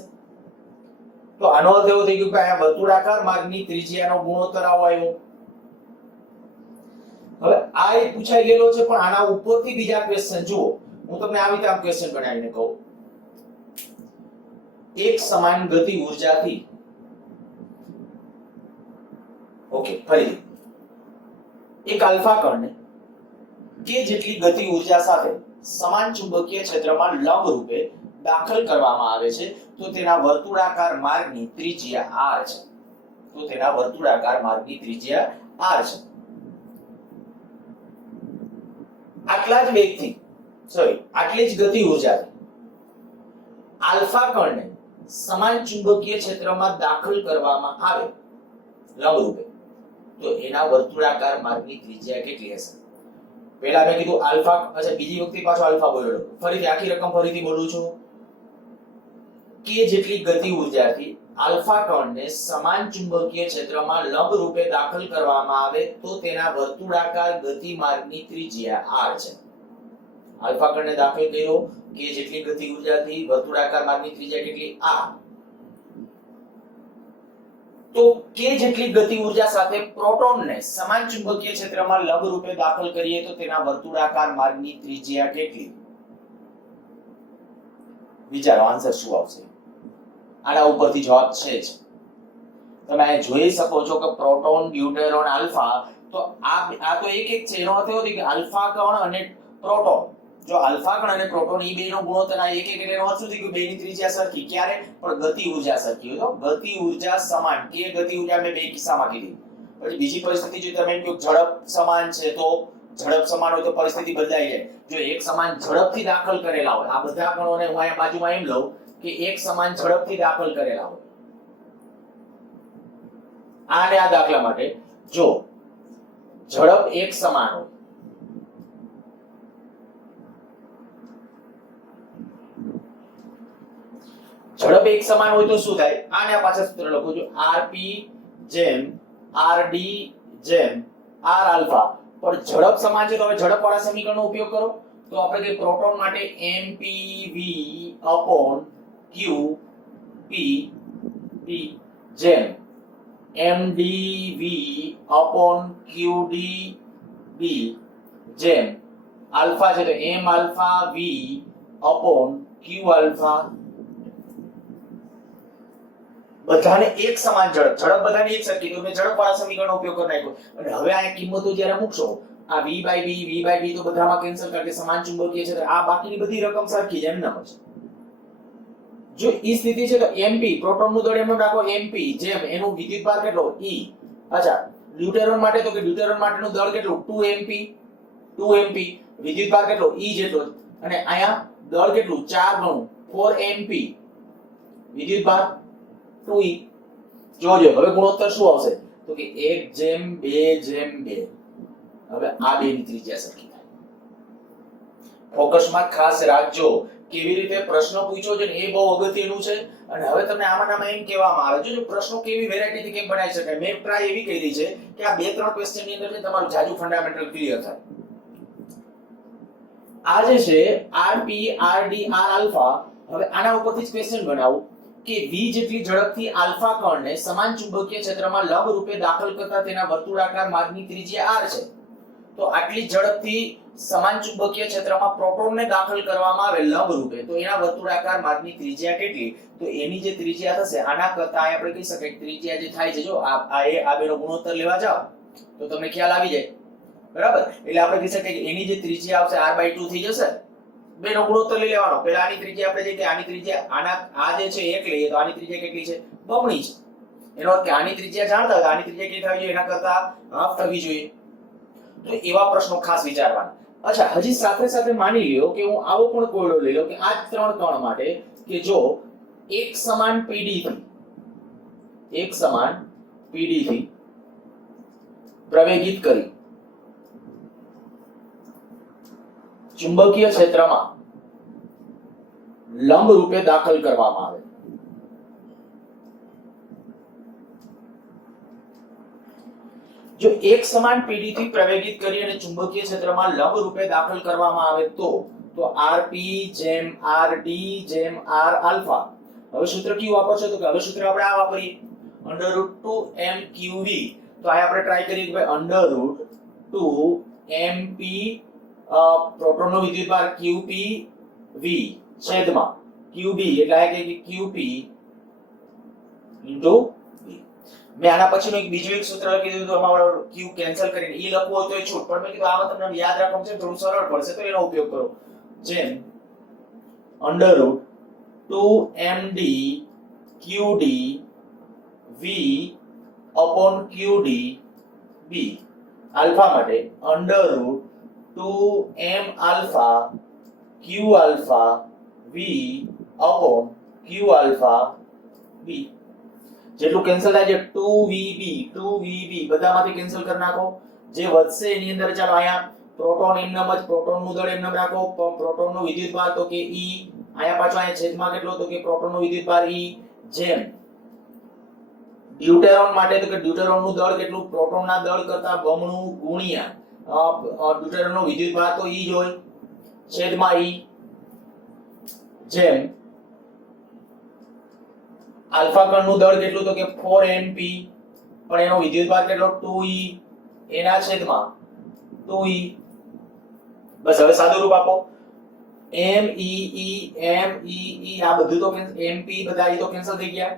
તો આનો અર્થ એવો થઈ ગયો કે અહીંયા વર્તુળાકાર માર્ગની ત્રિજ્યાનો ગુણોત્તર આવો આવ્યો. હવે આ એક પૂછાઈ ગયેલો છે, પણ આના ઉપરથી બીજા ક્વેશ્ચન જુઓ. હું તમને આવી રીતે આમ ક્વેશ્ચન બનાવીને કહું, એક સમાન ગતિ ઊર્જાથી, ઓકે ફરીથી, એક આલ્ફા કણને કે જેટલી ગતિ ઊર્જા સાથે સમાન ચુંબકીય ક્ષેત્રમાં લંબ રૂપે દાખલ કરવામાં આવે છે તો તેના વર્તુળાકાર માર્ગની ત્રિજ્યા r છે. તો તેના વર્તુળાકાર માર્ગની ત્રિજ્યા r છે. આટલા જ વેગથી, આટલી જ ગતિ ઊર્જાથી આલ્ફા કણને સમાન ચુંબકીય ક્ષેત્રમાં દાખલ કરવામાં આવે લંબ રૂપે, તો એના વર્તુળાકાર માર્ગની ત્રિજ્યા કેટલી હશે? પહેલા મેં કીધું આલ્ફા, અચ્છા બીજી વખતે પાછો આલ્ફા બોલ્યો, ફરીથી આખી રકમ ફરીથી બોલું છું. કે જેટલી ગતિ ઊર્જાથી આલ્ફા કણને સમાન ચુંબકીય ક્ષેત્રમાં લંબ રૂપે દાખલ કરવામાં આવે તો તેના વર્તુળાકાર ગતિ માર્ગની ત્રિજ્યા r છે. આલ્ફા કણને દાખલ કર્યો કે જેટલી ગતિ ઊર્જાથી વર્તુળાકાર માર્ગની ત્રિજ્યા કેટલી r. તો કે જેટલી ગતિ ઊર્જા સાથે પ્રોટોનને સમાન ચુંબકીય ક્ષેત્રમાં લંબ રૂપે દાખલ કરીએ તો તેના વર્તુળાકાર માર્ગની ત્રિજ્યા કેટલી? વિચારો આન્સર શું આવશે? આના ઉપરથી જવાબ છે જ. તમે અહીં જોઈ શકો છો કે પ્રોટોન, ડ્યુટેરોન, આલ્ફા, તો આ તો એક છે. એનો અર્થ એવો કે આલ્ફા કણ અને પ્રોટોન, જો આલ્ફા કણ અને પ્રોટોન એ બેનો ગુણોત્તર આ એક એટલે એનો અર્થ શું થયું કે બેની ત્રિજ્યા સરખી. ક્યારે? પણ ગતિ ઊર્જા સરખી હોય તો ગતિ ઊર્જા સમાન. કે ગતિ ઊર્જા મેં બે કિસ્સામાં કીધી. પછી બીજી પરિસ્થિતિ જો તમે કહો ઝડપ સમાન છે તો ઝડપ સમાન હોય તો પરિસ્થિતિ બદલાઈ જાય. જો એક સમાન ઝડપથી દાખલ કરેલા હોય, આ બધા કણોને હું અહીંયા બાજુમાં એમ લઉં કે એક સમાન ઝડપથી દાખલ કરેલા હોય, આને આ દાખલા માટે જો ઝડપ એક સમાન હોય, ઝડપ એક સમાન હોય તો શું થાય? આને આ પાછા સૂત્ર લખું છું, rp જેમ rd જેમ r આલ્ફા પણ ઝડપ સમાન છે તો હવે ઝડપ વાળા સમીકરણનો ઉપયોગ કરો. તો આપણે કે પ્રોટોન માટે mpv qp p જેમ mdv qdb જેમ આલ્ફા છે તો m alpha v q alpha. બધાને એક સમાન ઝડપ બધાને એક સરખી તો મેં ઝડપ વાળા સમીકરણનો ઉપયોગ કરી નાખ્યો. અને હવે આ કિંમતો જ્યારે મૂકશો આ v/b તો બધામાં કેન્સલ કારણ કે સમાન ચુંબકીય છે આ બાકીની બધી રકમ સરખી જ એમનામ જ. જો ઈ સ્થિતિ છે તો mp પ્રોટોનનું દળ એમનો રાખો mp જેમ એનું વિદ્યુતભાર કેટલો e. અચ્છા ડ્યુટેરોન માટે તો કે ડ્યુટેરોન માટેનું દળ કેટલું 2mp વિદ્યુતભાર કેટલો e જેટલો અને અહીંયા દળ કેટલું 4 ગણું 4mp વિદ્યુતભાર 2e. જોજો હવે ગુણોત્તર શું આવશે તો કે 1:2:2. હવે આ બેની ત્રિજ્યા સરખી થાય. ફોકસમાં ખાસ રાખજો કેવી રીતે પ્રશ્ન પૂછ્યો છે ને એ બહુ અગત્યનું છે. અને હવે તમને આમાં એમ કહેવામાં આવે છે જો પ્રશ્નો કેવી વેરાયટીથી કેમ બનાવી શકાય. મેં ટ્રાય એવી કરી છે કે આ 2-3 ક્વેશ્ચન ની અંદર તમારું જાજુ ફંડામેન્ટલ ક્લિયર થાય. આ જે છે rp rd r આલ્ફા હવે આના ઉપરથી જ ક્વેશ્ચન બનાવું કે v જેટલી ઝડપથી આલ્ફા કણને સમાન ચુંબકીય ક્ષેત્રમાં લંબ રૂપે દાખલ કરતા તેના વર્તુળાકાર માર્ગની ત્રિજ્યા r છે. તો આટલી ઝડપથી સમાન ચુંબકીય ક્ષેત્રમાં પ્રોટોનને દાખલ કરવામાં આવે લંબ રૂપે તો એના વર્તુળાકાર માર્ગની ત્રિજ્યા કેટલી તો એની જે ત્રિજ્યા થશે આના કરતા આપણે કહી શકાય ત્રિજ્યા જે થાય છે જો આ બેનો ગુણોત્તર લેવા જાવ તો તમને ખ્યાલ આવી જાય બરાબર. એટલે આપણે કહી શકાય કે એની જે ત્રિજ્યા આવશે r/2 થઈ જશે. બેનો ગુણોત્તર લઈ લેવાનો. પહેલા આની ત્રિજ્યા આપણે જે કે આની ત્રિજ્યા આ જે છે 1 લઈએ તો આની ત્રિજ્યા કેટલી છે બમણી છે. એનો અર્થ કે આની ત્રિજ્યા જાણતા હતા આની ત્રિજ્યા કેટલી થવી જોઈએ એના કરતા હાફ થવી જોઈએ. તો એવા પ્રશ્નો ખાસ વિચારવાના. અચ્છા હજી સાથે સાથે માની લ્યો કે હું આવો પણ કોયડો લઈ લઉં કે આ 3 કણ માટે કે જો એક સમાન pd થી પ્રવેગિત કરી ચુંબકીય ક્ષેત્રમાં લંબ રૂપે દાખલ કરવામાં આવે. જો એક સમાન પીડી થી પ્રવેગિત કરી અને ચુંબકીય ક્ષેત્રમાં લંબ રૂપે દાખલ કરવામાં આવે તો rp જેમ rd જેમ r આલ્ફા. હવે સૂત્ર કયું વાપરશો તો કે હવે સૂત્ર આપણે આ વાપરીએ √2mqv. તો આ આપણે ટ્રાય કરીએ કે ભાઈ √2mp પ્રોટોનનો વિદ્યુતભાર qpv છેદમાં qb એટલે આ કે qp * મેં આના પછીનું બીજું એક સૂત્ર લખી દીધું તો અમારો q કેન્સલ કરીને e લખવું હોય તો એ છૂટ પણ મેં કીધું આમાં તમને યાદ રાખવું છે થોડું સરળ પડશે તો એનો ઉપયોગ કરો જેમ √2md qd v qd b alpha માટે √2m alpha q alpha v q alpha b. જેટલું કેન્સલ થાય છે 2vb બધામાંથી કેન્સલ કરી નાખો. જે વધશે એની અંદર ચાલો અહીંયા પ્રોટોન એમનામ જ પ્રોટોનનું દળ એમનામ રાખો પ્રોટોનનો વિદ્યુતભાર તો કે e અહીંયા પાછો અહીંયા છેદમાં કેટલો તો કે પ્રોટોનનો વિદ્યુતભાર e જેમ ડ્યુટેરોન માટે તો કે ડ્યુટેરોનનું દળ કેટલું પ્રોટોનના દળ કરતા બમણું ગુણ્યા ડ્યુટેરોનનો વિદ્યુતભાર તો e જ હોય છેદમાં e જેમ આલ્ફા કણનું દળ કેટલું તો કે 4mp પણ એનો વિદ્યુતભાર કેટલો 2e એના છેદમાં 2e. બસ હવે સાદું રૂપ આપો me આ બધું તો mp બધા એ તો કેન્સલ થઈ ગયા.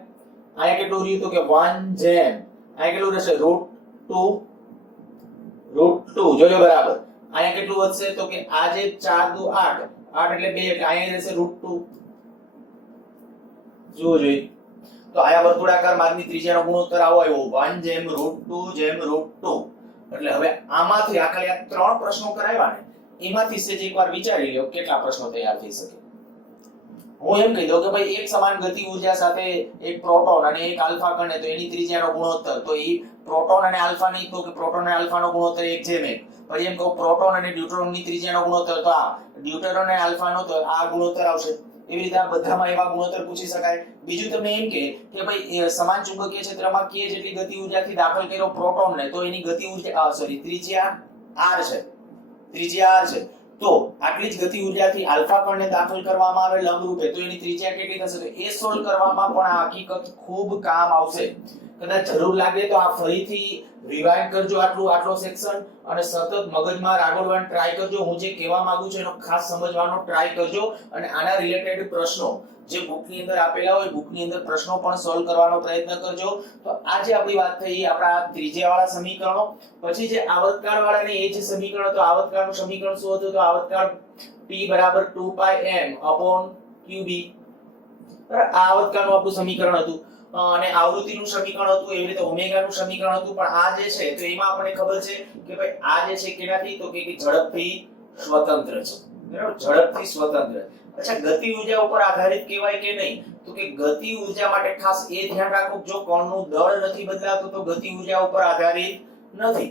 અહીંયા કેટલું રહ્યું તો કે 1 જેમ અહીંયા કેટલું રહેશે √2 જોજો બરાબર. અહીંયા કેટલું વધશે તો કે આ જે 4 દુ 8 એટલે 2 એટલે અહીંયા રહેશે √2 જો જોઈ. તો આયા વર્તુળાકાર માર્ગની ત્રિજ્યાનો ગુણોત્તર આવો આવ્યો 1 જેમ √2 જેમ √2. એટલે હવે આમાંથી આ ખાલી આ 3 પ્રશ્નો કરાવ્યા ને એમાંથી સેજ એકવાર વિચારી લ્યો કેટલા પ્રશ્નો તૈયાર થઈ શકે. હું એમ કહી દઉં કે ભાઈ એક સમાન ગતિ ઊર્જા સાથે એક પ્રોટોન અને એક આલ્ફા કણ તો એની ત્રિજ્યાનો ગુણોત્તર તો એ પ્રોટોન અને આલ્ફા નહીં તો કે પ્રોટોન અને આલ્ફાનો ગુણોત્તર 1 જેમ 1. પછી એમ કહું પ્રોટોન અને ડ્યુટેરોનની ત્રિજ્યાનો ગુણોત્તર તો આ ડ્યુટેરોન અને આલ્ફાનો તો આ ગુણોત્તર આવશે. એવી રીતે આ બધામાં એવા ગુણોત્તર પૂછી શકાય. બીજું તમને એમ કે ભાઈ સમાન ચુંબકીય ક્ષેત્રમાં કે જેટલી ગતિ ઊર્જાથી દાખલ કર્યો પ્રોટોનને તો એની ગતિ ઊર્જા ત્રિજ્યા r છે, ત્રિજ્યા r છે, તો આટલી જ ગતિ ઉર્જાથી આલ્ફા કણને દાખલ કરવામાં આવે લંબ રૂપે, તો એની ત્રિજ્યા કેટલી થશે? તો એ સોલ્વ કરવામાં પણ આ હકીકત ખૂબ કામ આવશે. કદાચ જરૂર લાગે તો આ ફરીથી રિવાઇન્ડ કરજો આટલો સેક્શન, અને સતત મગજમાં રાગોડવાનું ટ્રાય કરજો. હું જે કહેવા માંગુ છું એનો ખાસ સમજવાનો ટ્રાય કરજો, અને આના રિલેટેડ પ્રશ્નો જે બુકની અંદર આપેલા હોય બુકની અંદર પ્રશ્નો પણ સોલ્વ કરવાનો પ્રયત્ન કરજો. તો આજે આપણી વાત થઈ આપણા ત્રિજ્યાવાળા સમીકરણો. પછી જે આવર્તકાળવાળા ને એ જે સમીકરણ, તો આવર્તકાળનું સમીકરણ શું હતું? તો આવર્તકાળ p બરાબર 2πm upon qb. બરાબર, આ આવર્તકાળનું આપણું સમીકરણ હતું. અને આવૃત્તિનું સમીકરણ હતું, એવી રીતે ઓમેગાનું સમીકરણ હતું. પણ આ જે છે તો એમાં આપણને ખબર છે કે ભાઈ આ જે છે કેનાથી? તો કે ઝડપથી સ્વતંત્ર છે. બરાબર, ઝડપથી સ્વતંત્ર. અચ્છા, ગતિ ઉર્જા ઉપર આધારિત કહેવાય કે નહીં? તો કે ગતિ ઉર્જા માટે ખાસ એ ધ્યાન રાખો, જો કણનું દળ નથી બદલાતું તો ગતિ ઉર્જા ઉપર આધારિત નથી.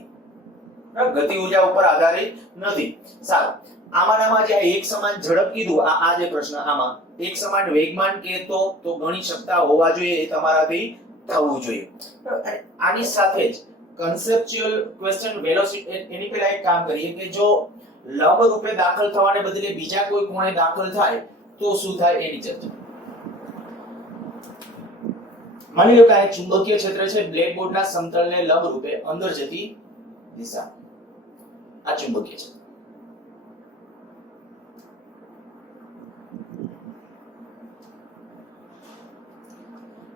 બરાબર, ગતિ ઉર્જા ઉપર આધારિત નથી. સારું, આમાંનામાં જે એક સમાન ઝડપ કીધું, આ જે પ્રશ્ન, આમાં એક સમાન વેગમાન કહેતો તો ગણી શકતા હોવા જોઈએ, એ તમારાથી થવું જોઈએ. અને આની સાથે જ કન્સેપ્ચ્યુઅલ ક્વેશ્ચન વેલોસિટી, એની પહેલા એક કામ કરીએ કે જો લંબ રૂપે દાખલ થવાને બદલે બીજા કોઈ કોણે દાખલ થાય તો શું થાય એની ચર્ચા. માની લો કે આ ચુંબકીય ક્ષેત્ર છે, બ્લેકબોર્ડના સમતલને લંબ રૂપે અંદર જતી દિશા. આ ચુંબકીય છે.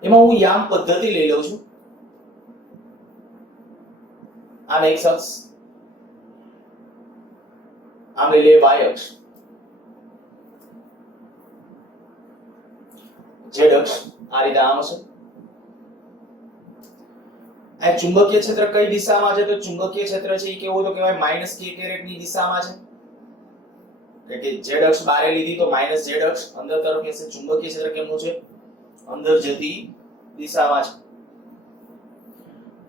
એમાં હું યામ પદ્ધતિ લઈ લઉં છું. આમ x અક્ષ, આમ લઈ લે y અક્ષ, z અક્ષ આ રીતે આમ હશે. આ ચુંબકીય ક્ષેત્ર કઈ દિશામાં છે? તો ચુંબકીય ક્ષેત્ર છે એ કેવું તો કહેવાય -k ની દિશામાં છે. કે z અક્ષ બારે લીધી તો -z અક્ષ અંદર તરફ હશે. ચુંબકીય ક્ષેત્ર કેમનું છે? અંદર જતી દિશામાં છે.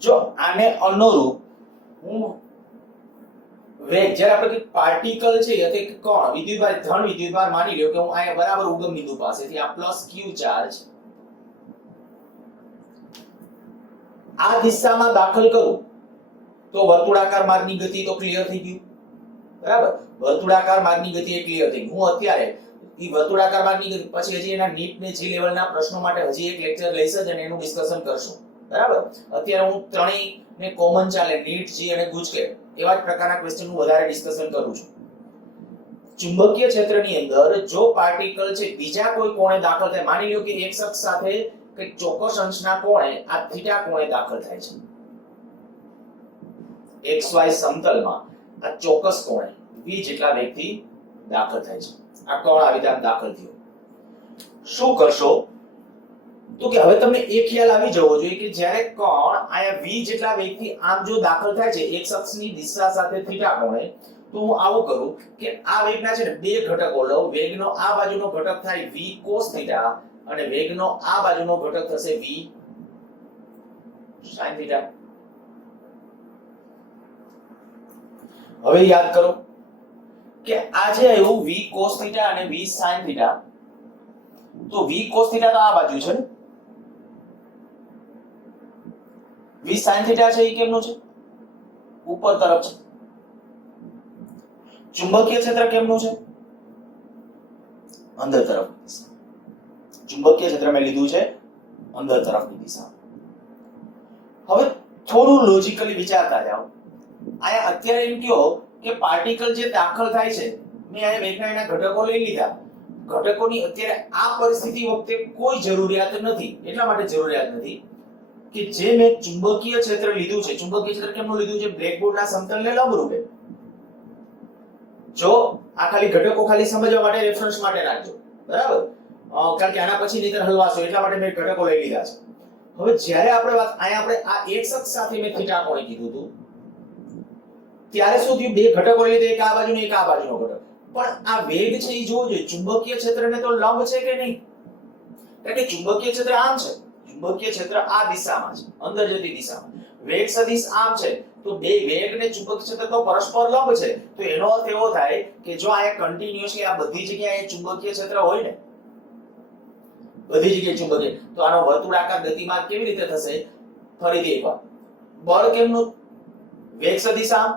જો આને અનુરૂપ હું વેગ, જ્યારે આપણે પાર્ટિકલ છે યા કે કણ વિદ્યુતભાર, ધન વિદ્યુતભાર માની લ્યો કે હું અહીંયા બરાબર ઉગમ બિંદુ પાસેથી આ q ચાર્જ આ દિશામાં દાખલ કરું તો વર્તુળાકાર માર્ગની ગતિ તો ક્લિયર થઈ ગયું. બરાબર, વર્તુળાકાર માર્ગની ગતિ એ ક્લિયર થઈ ગયું. હું અત્યારે ઈ વર્તુળાકાર માર્ગની ગતિ, પછી હજી એના નીટ ને જી લેવલના પ્રશ્નો માટે હજી એક લેક્ચર લઈશ જ અને એનું ડિસ્કશન કરશું. બરાબર, અત્યારે હું ત્રણેય ને કોમન ચાલે, નીટ, જી અને ગુજકેટ, એવા જ પ્રકારના ક્વેશ્ચન હું વધારે ડિસ્કશન કરું છું. ચુંબકીય ક્ષેત્રની અંદર જો પાર્ટિકલ છે બીજા કોઈ કોણે દાખલ થાય, માની લો કે એક અક્ષ સાથે કંઈક ચોક્કસ અંશના કોણે, આ થીટા કોણે દાખલ થાય છે. XY સમતલમાં આ ચોક્કસ કોણે v જેટલા વેગથી દાખલ થાય છે. આ કોણ આવી રીતે દાખલ થયો. શું કરશો? તો કે હવે તમને એક ખ્યાલ આવી જવો જોઈએ કે જ્યારે કોણ આયા v જેટલા વેગથી આમ જો દાખલ થાય છે એક અક્ષની દિશા સાથે થીટા કોણે, તો હું આવું કરું કે આ વેગના છે ને બે ઘટકો લઉં. વેગનો આ બાજુનો ઘટક થાય v cos થીટા અને વેગનો આ બાજુનો ઘટક થશે v sin થીટા. હવે યાદ કરો કે આ જે આવ્યું v cos થીટા અને v sin થીટા, તો v cos થીટા તો આ બાજુ છે ને, v sin થીટા છે એ કેમનું છે? ઉપર તરફ છે. ચુંબકીય ક્ષેત્ર કેમનું છે? અંદર તરફ. ચુંબકીય ક્ષેત્ર મેં લીધું છે અંદર તરફની દિશા. હવે થોડું લોજિકલી વિચારતા જાઓ. આયા અત્યારે એમ કહો કે પાર્ટિકલ જે દાખલ થાય છે, મેં આ વેગના એના ઘટકો લઈ લીધા. ઘટકોની અત્યારે આ પરિસ્થિતિ વખતે કોઈ જરૂરિયાત નથી. એટલા માટે જરૂરિયાત નથી કે જે મેં ચુંબકીય ક્ષેત્ર લીધું છે, ચુંબકીય ક્ષેત્ર કેમનું લીધું છે? બ્લેકબોર્ડના સમતલને લંબ રૂપે. જો આ ખાલી ઘટકો ખાલી સમજવા માટે, રેફરન્સ માટે રાખજો. બરાબર, કારણ કે આના પછી નહીતર હલવાશો, એટલા માટે મેં ઘટકો લઈ લીધા છે. હવે જ્યારે આપણે વાત અહીંયા આપણે આ એક અક્ષ સાથે મેં થીટા કોણ કીધું હતું, ત્યારે શું થયું? બે ઘટકો લઈ લીધા, એક આ બાજુનો એક આ બાજુનો ઘટક. પણ આ વેગ છે એ જોવો જોઈએ, ચુંબકીય ક્ષેત્રને તો લંબ છે કે નહીં? એટલે કે ચુંબકીય ક્ષેત્ર આમ છે, ચુંબકીય ક્ષેત્ર આ દિશામાં છે, અંદર જતી દિશામાં. વેગ સદિશ આમ છે, તો બે વેગ ને ચુંબકીય ક્ષેત્ર તો પરસ્પર લંબ છે. તો એનો અર્થ એવો થાય કે જો આ કન્ટિન્યુઅસલી આ બધી જગ્યાએ ચુંબકીય ક્ષેત્ર હોય ને, બધી જગ્યાએ ચુંબકીય, તો આનો વર્તુળાકાર ગતિમાર્ગ કેવી રીતે થશે? ફરીથી એકવાર, બળ કેમનું? વેગ સદિશ આમ,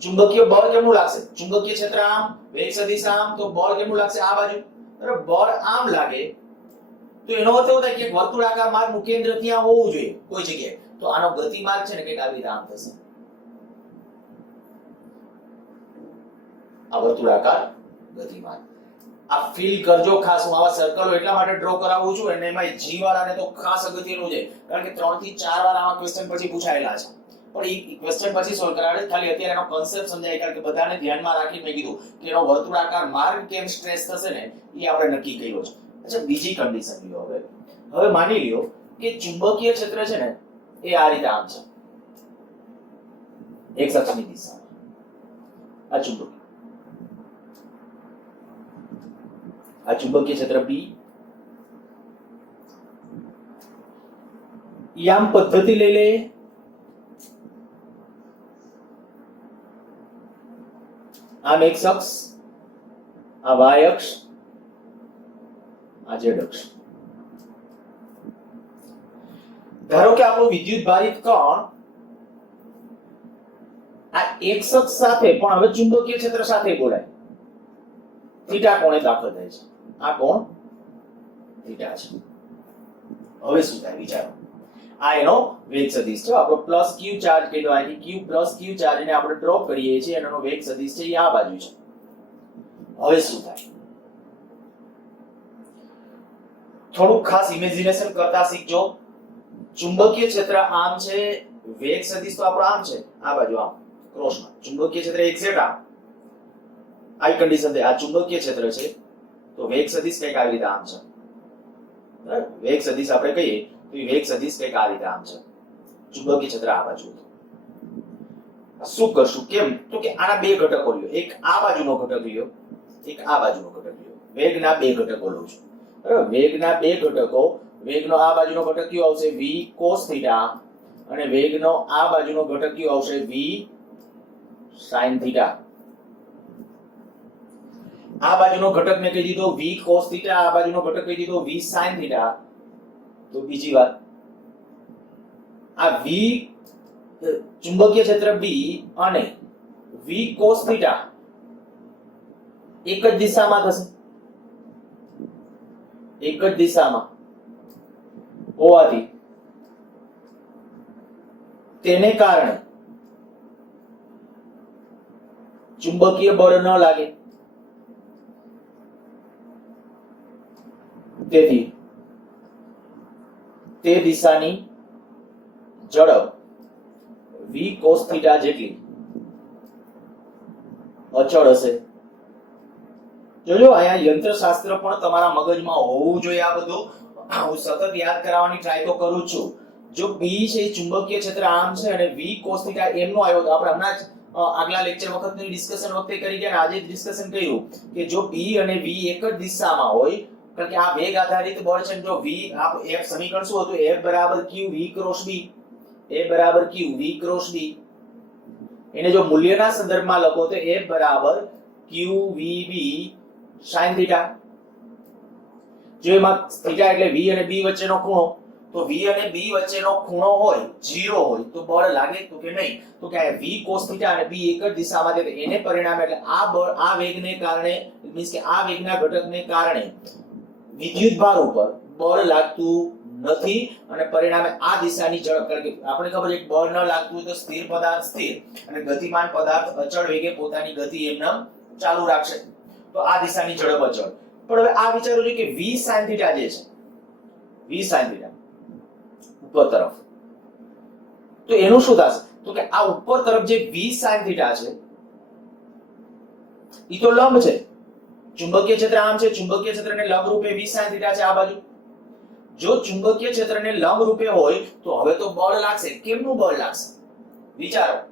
ચુંબકીય બળ કેમનું લાગશે? ચુંબકીય ક્ષેત્ર આમ, વેગ સદિશ આમ, તો બળ કેમનું લાગશે? આ બાજુ. બરાબર, બળ આમ લાગે તો એનો અર્થ એવો થાય કે વર્તુળાકાર માર્ગનું કેન્દ્ર ત્યાં હોવું જોઈએ કોઈ જગ્યાએ. તો આનો ગતિમાર્ગ છે ને કંઈક આવી રીતે આમ થશે. આ વર્તુળાકાર ગતિમાર્ગ. આ ફીલ કરજો ખાસ. હું આવા સર્કલો એટલા માટે ડ્રો કરાવું છું અને એમાં જી વાળાને તો ખાસ અગત્યનું છે, કારણ કે 3 થી 4 વાર આવા ક્વેશ્ચન પછી પૂછાયેલા છે. પણ એ ક્વેશ્ચન પછી સોલ્વ કરાવે, ખાલી અત્યારે એનો કોન્સેપ્ટ સમજાય, કારણ કે બધાને ધ્યાનમાં રાખીને મેં કીધું કે એનો વર્તુળાકાર માર્ગ કેમ સ્ટ્રેસ થશે ને એ આપણે નક્કી કર્યો છે. અચ્છા, બીજી કન્ડિશન લ્યો. હવે માની લ્યો કે ચુંબકીય ક્ષેત્ર છે ને એ આ રીતે આમ છે, એક અક્ષની દિશામાં. આ ચુંબકીય ક્ષેત્ર B. આમ પદ્ધતિ લઈ લે. આમ એક અક્ષ, આ y અક્ષ, આ z અક્ષ. ધારો કે આપણો વિદ્યુત ભારિત કણ આ એક અક્ષ સાથે પણ હવે ચુંબકીય ક્ષેત્ર સાથે બોલાય, થીટા કોણે દાખલ થાય છે. આ કોણ થીટા છે. હવે શું થાય વિચારો. આ એનો વેગ સદિશ છે. આપણો પ્લસ q ચાર્જ કીધો, અહીંથી q પ્લસ q ચાર્જ ને આપણે ડ્રોપ કરીએ છીએ અને એનો વેગ સદિશ છે એ આ બાજુ છે. હવે શું થાય? થોડું ખાસ ઇમેજિનેશન કરતા શીખજો. ચુંબકીય ક્ષેત્ર આમ છે, વેગ સદિશ તો આપણો આમ છે, આ બાજુ આમ ક્રોસમાં. ચુંબકીય ક્ષેત્ર એક્ઝેક્ટ આમ. આવી કન્ડિશન છે. આ ચુંબકીય ક્ષેત્ર છે તો વેગ સદિશ કંઈક આવી રીતે આમ છે. બરાબર, વેગ સદિશ આપણે કહીએ તો એ વેગ સદિશ કંઈક આ રીતે આમ છે. ચુંબકીય ક્ષેત્ર આ બાજુ. શું કરશું? કેમ? તો કે આના બે ઘટકો લ્યો. એક આ બાજુનો ઘટક લ્યો, એક આ બાજુનો ઘટક લ્યો. વેગના બે ઘટકો લઉં છું. બરાબર, વેગના બે ઘટકો. વેગનો આ બાજુનો ઘટક કયો આવશે? v cos θ, અને વેગનો આ બાજુનો ઘટક કયો આવશે? v sin θ. આ બાજુનો ઘટક મેં કહી દીધો v cos θ, આ બાજુનો ઘટક કહી દીધો v sin θ. તો બીજી વાત, આ v ચુંબકીય ક્ષેત્ર B અને v cos θ એક જ દિશામાં થશે. એક જ દિશામાં હોવાથી તેને કારણે ચુંબકીય બળ ન લાગે. તેથી તે દિશાની ઝડપ v cos θ જેટલી અચળ હશે. જોજો, અહીંયા યંત્રશાસ્ત્ર પણ તમારા મગજમાં હોવું જોઈએ. આ બધું હું સતત યાદ કરાવવાની ટ્રાય તો કરું જ છું. જો B છે એ ચુંબકીય ક્ષેત્ર આમ છે અને v cos θ એમનો આવ્યો તો આપણે હમણાં જ આગલા લેક્ચર વખતની ડિસ્કશન વખતે કરી ગયા, આજે ડિસ્કશન કર્યું કે જો B અને v એક જ દિશામાં હોય, કારણ કે આ વેગ આધારિત બળ છે. જો v F સમીકરણ શું હતું? F બરાબર q v cross b. F બરાબર q v ક્રોસ b. એને જો મૂલ્યના સંદર્ભમાં લખો તો F બરાબર q v b sin θ. જો એમાં થીટા એટલે v અને b વચ્ચેનો ખૂણો, તો v અને b વચ્ચેનો ખૂણો હોય 0 હોય તો બળ લાગે તો કે નહીં? તો કે v cos θ અને b એક જ દિશામાં છે, એને પરિણામે એટલે આ બળ આ વેગને કારણે, મીન્સ કે આ વેગના ઘટકને કારણે વિદ્યુત ભાર ઉપર બળ લાગતું નથી અને પરિણામે આ દિશાની ઝડપ, કારણ કે આપણે ખબર છે કે બળ ન લાગતું હોય તો સ્થિર પદાર્થ સ્થિર અને ગતિમાન પદાર્થ અચળ વેગે પોતાની ગતિ એમને ચાલુ રાખશે. તો આ દિશાની ઝડપ અચળ. પણ હવે આ વિચારો છે કે v sin θ જે છે, v sin θ ઉપર તરફ, તો એનું શું થશે? તો કે આ ઉપર તરફ જે v sin θ છે ઈ તો લંબ છે. ચુંબકીય ક્ષેત્ર આમ છે, ચુંબકીય ક્ષેત્રને લંબ રૂપે v sin θ છે આ બાજુ. જો ચુંબકીય ક્ષેત્રને લંબ રૂપે હોય તો હવે તો બળ લાગશે. કેમનું બળ લાગશે? વિચારો,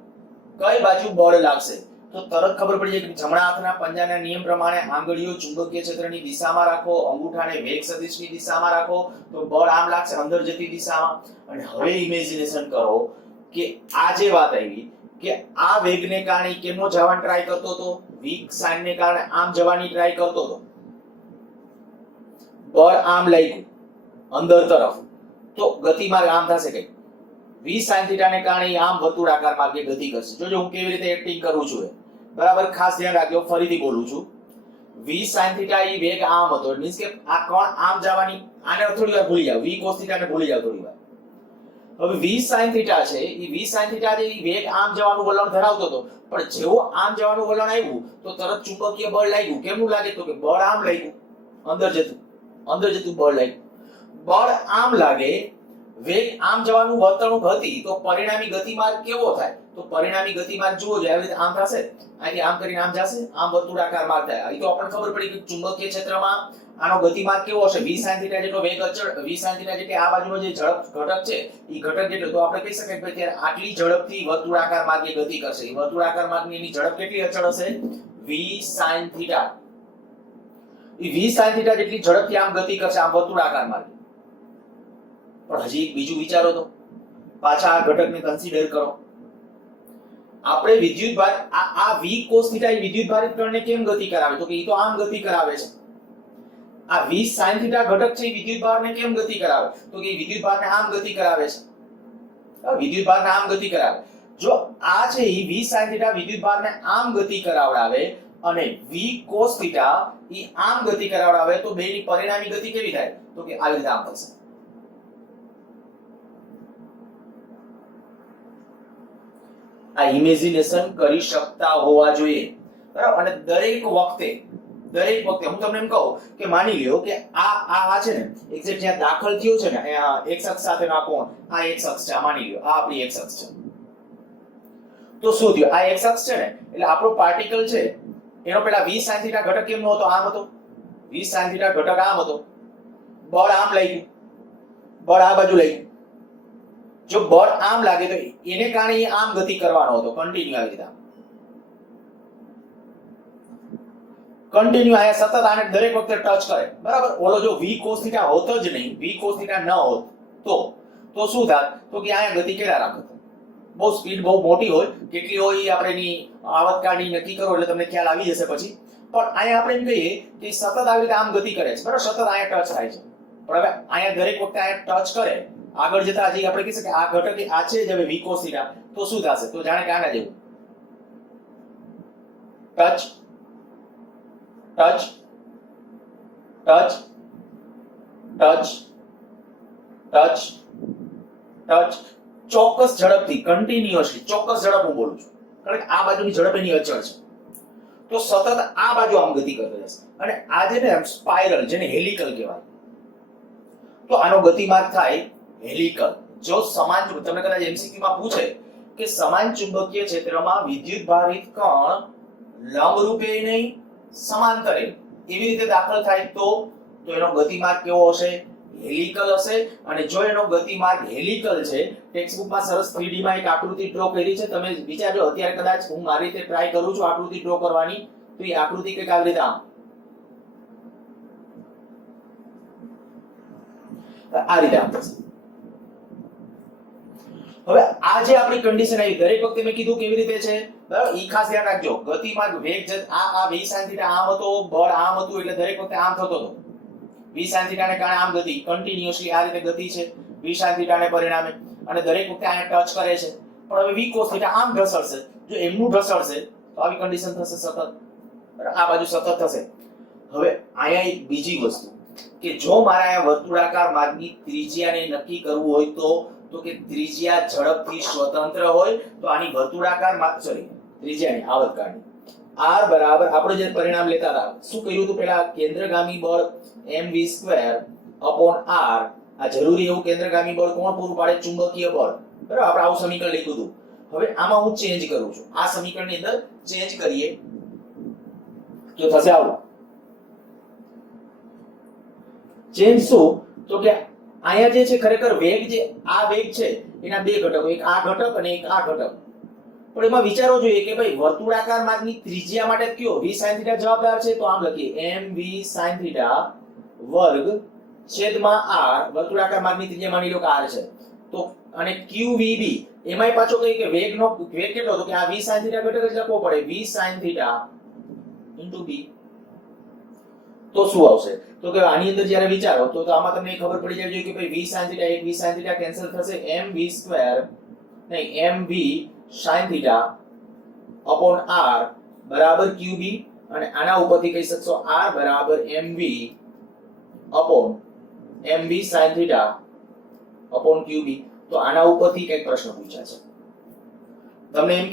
કઈ બાજુ બળ લાગશે? તો તરત ખબર પડી જાય કે જમણા હાથના પંજાના નિયમ પ્રમાણે આંગળીઓ ચુંબકીય ક્ષેત્રની દિશામાં રાખો, અંગૂઠાને વેગ સદિશની દિશામાં રાખો, તો બળ આમ લાગશે અંદર જતી દિશામાં. અને હવે ઇમેજિનેશન કરો કે આ જે વાત આવી કે આ વેગને કારણે કેમનો જવાની ટ્રાય કરતો હતો? v sin ને કારણે આમ જવાની ટ્રાય કરતો હતો. બળ આમ લાગ્યું અંદર તરફ, તો ગતિમાર્ગ આમ થશે કઈ v sin θ ને કારણે આમ વર્તુળાકાર માર્ગે ગતિ કરશે. જોજો હું કેવી રીતે એક્ટિંગ કરું છું. બરાબર, ખાસ ધ્યાન રાખજો. ફરીથી બોલું છું. v sin θ ઈ વેગ આમ હતો. ઇટ મીન્સ કે આ કોણ આમ જવાની, આને થોડી વાર ભૂલી જાવ. v cos θ ને ભૂલી જાવ થોડી વાર. હવે v sin θ છે, ઈ v sin θ જે વેગ આમ જવાનું વલણ ધરાવતો હતો, પણ જેવો આમ જવાનું વલણ આવ્યું તો તરત ચુંબકીય બળ લાગ્યું. કેમનું લાગે? તો કે બળ આમ લાગ્યું, અંદર જતું બળ લાગ્યું. બળ આમ લાગે, વેગ આમ જવાનું વર્તણૂક હતી, તો પરિણામી ગતિમાર્ગ કેવો થાય? તો પરિણામી ગતિમાર્ગ જુઓ જો આવી રીતે આમ થશે, અહીંથી આમ કરીને આમ જશે, આમ વર્તુળાકાર માર્ગ થાય. અહીં તો આપણને ખબર પડી કે ચુંબકીય ક્ષેત્રમાં આનો ગતિમાર્ગ કેવો હશે? v sin θ જેટલો વેગ અચળ, v sin θ જેટલી આ બાજુનો જે ઝડપ ઘટક છે ઈ ઘટક જેટલો, તો આપણે કહી શકાય કે ત્યારે આટલી ઝડપથી વર્તુળાકાર માર્ગે ગતિ કરશે. ઈ વર્તુળાકાર માર્ગની એની ઝડપ કેટલી અચળ હશે? v sin θ. ઈ v sin θ જેટલી ઝડપથી આમ ગતિ કરશે, આમ વર્તુળાકાર માર્ગે. પણ હજી એક બીજું વિચારો તો, પાછા આ ઘટકને કન્સિડર કરો. આપણે વિદ્યુત ભાર આ v cos θ એ વિદ્યુત ભારિત કણને કેમ ગતિ કરાવે? તો કે ઈ તો આમ ગતિ કરાવે છે. આ v sin θ ઘટક છે એ વિદ્યુત ભારને કેમ ગતિ કરાવે? તો કે વિદ્યુત ભારને આમ ગતિ કરાવે છે. વિદ્યુત ભારને આમ ગતિ કરાવે. જો આ છે એ v sin θ વિદ્યુત ભારને આમ ગતિ કરાવડાવે અને v cos θ ઈ આમ ગતિ કરાવડાવે, તો બેની પરિણામી ગતિ કેવી થાય? તો કે આવી રીતે આમ થશે. આ ઇમેજિનેશન કરી શકતા હોવા જોઈએ, બરાબર. અને દરેક વખતે હું તમને એમ કહું કે માની લ્યો કે આ છે ને એક્ઝેક્ટ જ્યાં દાખલ થયો છે ને x અક્ષ સાથેનો આ કોણ, આ x અક્ષ છે, માની લ્યો આ આપણી x અક્ષ છે. તો શું થયું? આ x અક્ષ છે ને એટલે આપણો પાર્ટિકલ છે એનો પેલા v sin θ ઘટક કેમનો હતો? આમ હતો. v sin θ ઘટક આમ હતો. બળ આમ લાગ્યું, બળ આ બાજુ લાગ્યું. જો બળ આમ લાગે તો એને કારણે એ આમ ગતિ કરવાનો હતો, કન્ટિન્યુ આવી રીતે કન્ટિન્યુ આયા સતત આને દરેક વખતે ટચ કરે, બરાબર. ઓલો જો v cos θ હોત જ નહીં, v cos θ ન હોત તો શું થાત? તો કે આયા ગતિ કેટલા રાખત? બહુ સ્પીડ બહુ મોટી હોય, કેટલી હોય એ આપણે એની આવર્તકાળની નક્કી કરો એટલે તમને ખ્યાલ આવી જશે પછી. પણ આયા આપણે એમ કહીએ કે સતત આવી રીતે આમ ગતિ કરે છે, બરાબર. સતત આયા ટચ થાય છે. પણ હવે આયા દરેક વખતે આયા ટચ કરે, આગળ જતા હજી આપણે કહીએ કે આ ઘટક આ છે જ હવે v cos θ, તો શું થશે? તો જાણે કે આના જેવું touch touch touch touch touch touch ચોક્કસ ઝડપથી, કન્ટિન્યુઅસલી ચોક્કસ ઝડપ હું બોલું છું, કારણ કે આ બાજુની ઝડપ એની અચળ છે. તો સતત આ બાજુ આમ ગતિ કરતો જશે. અને આ જે ને સ્પાઇરલ, જેને હેલિકલ કહેવાય, તો આનો ગતિમાર્ગ થાય હેલિકલ. જો સમાન, તમને કદાચ એમસીક્યુ માં પૂછે કે સમાન ચુંબકીય ક્ષેત્રમાં વિદ્યુત ભારિત કણ લંબરૂપે નહીં સમાંતરે એવી રીતે દાખલ થાય તો એનો ગતિમાર્ગ કેવો હશે? હેલિકલ હશે. અને જો એનો ગતિમાર્ગ હેલિકલ છે, ટેક્સ્ટબુકમાં સરસ 3D માં એક આકૃતિ ડ્રો કરી છે, તમે વિચારજો. અત્યારે કદાચ હું મારી રીતે ટ્રાય કરું છું આકૃતિ ડ્રો કરવાની, તો એ આકૃતિ કંઈક આવી રીતે આમ આ રીતે આમ થશે. હવે આ જે આપણી કન્ડિશન આવી, દરેક વખતે મેં કીધું કેવી રીતે છે, બરાબર. ઈ ખાસ ધ્યાન રાખજો. ગતિમાર્ગ વેગ આ v sin θ આમ હતો, બળ આમ હતું, એટલે દરેક વખતે આમ થતો હતો. v sin θ ને કારણે આમ ગતિ, કન્ટિન્યુઅસલી આ રીતે ગતિ છે v sin θ ને પરિણામે, અને દરેક વખતે આને ટચ કરે છે. પણ હવે v cos θ આમ ઢસડશે, જો એમનું ઢસડશે તો આવી કન્ડિશન થશે સતત, બરાબર. આ બાજુ સતત થશે. હવે અહીંયા એક બીજી વસ્તુ કે જો મારે આ વર્તુળાકાર માર્ગની ત્રિજ્યાને નક્કી કરવું હોય તો કે ત્રિજ્યા ઝડપથી સ્વતંત્ર હોય તો આની વર્તુળાકાર માર્ગ, સોરી ત્રિજ્યાની આવર્તકાળની r બરાબર આપણે જે પરિણામ લેતા હતા, શું કહ્યું હતું પેલા? કેન્દ્રગામી બળ mv² r. આ જરૂરી એવું કેન્દ્રગામી બળ કોણ પૂરું પાડે? ચુંબકીય બળ, બરાબર. આપણે આવું સમીકરણ લખ્યું હતું. હવે આમાં હું ચેન્જ કરું છું, આ સમીકરણની અંદર ચેન્જ કરીએ તો થશે આવું. ચેન્જ શું? તો કે અહીંયા જે છે ખરેખર વેગ, જે આ વેગ છે એના બે ઘટકો, એક આ ઘટક અને એક આ ઘટક. પણ એમાં વિચારવો જોઈએ કે ભાઈ વર્તુળાકાર માર્ગની ત્રિજ્યા માટે કયો v sin θ જવાબદાર છે? તો આમ લખીએ mv sin θ વર્ગ છેદમાં r. વર્તુળાકાર માર્ગની ત્રિજ્યા માની લો કે r છે, તો અને qvb એમાંય પાછો કહે કે વેગનો વેગ કેટલો? તો કે આ v sin θ ઘટક જ લખવો પડે, v sin θ * b. તો શું આવશે? તો કે આની અંદર જ્યારે વિચારો તો આમાં તમને ખબર પડી જાય કે ભાઈ v sin θ એક v sin θ કેન્સલ થશે mv સ્ક્વેર નહીં mv sin θ upon r બરાબર qb અને આના ઉપરથી કહી શકશો r બરાબર mv upon mv sin θ upon qb. તો આના ઉપરથી કઈક પ્રશ્ન પૂછ્યા છે તમને એમ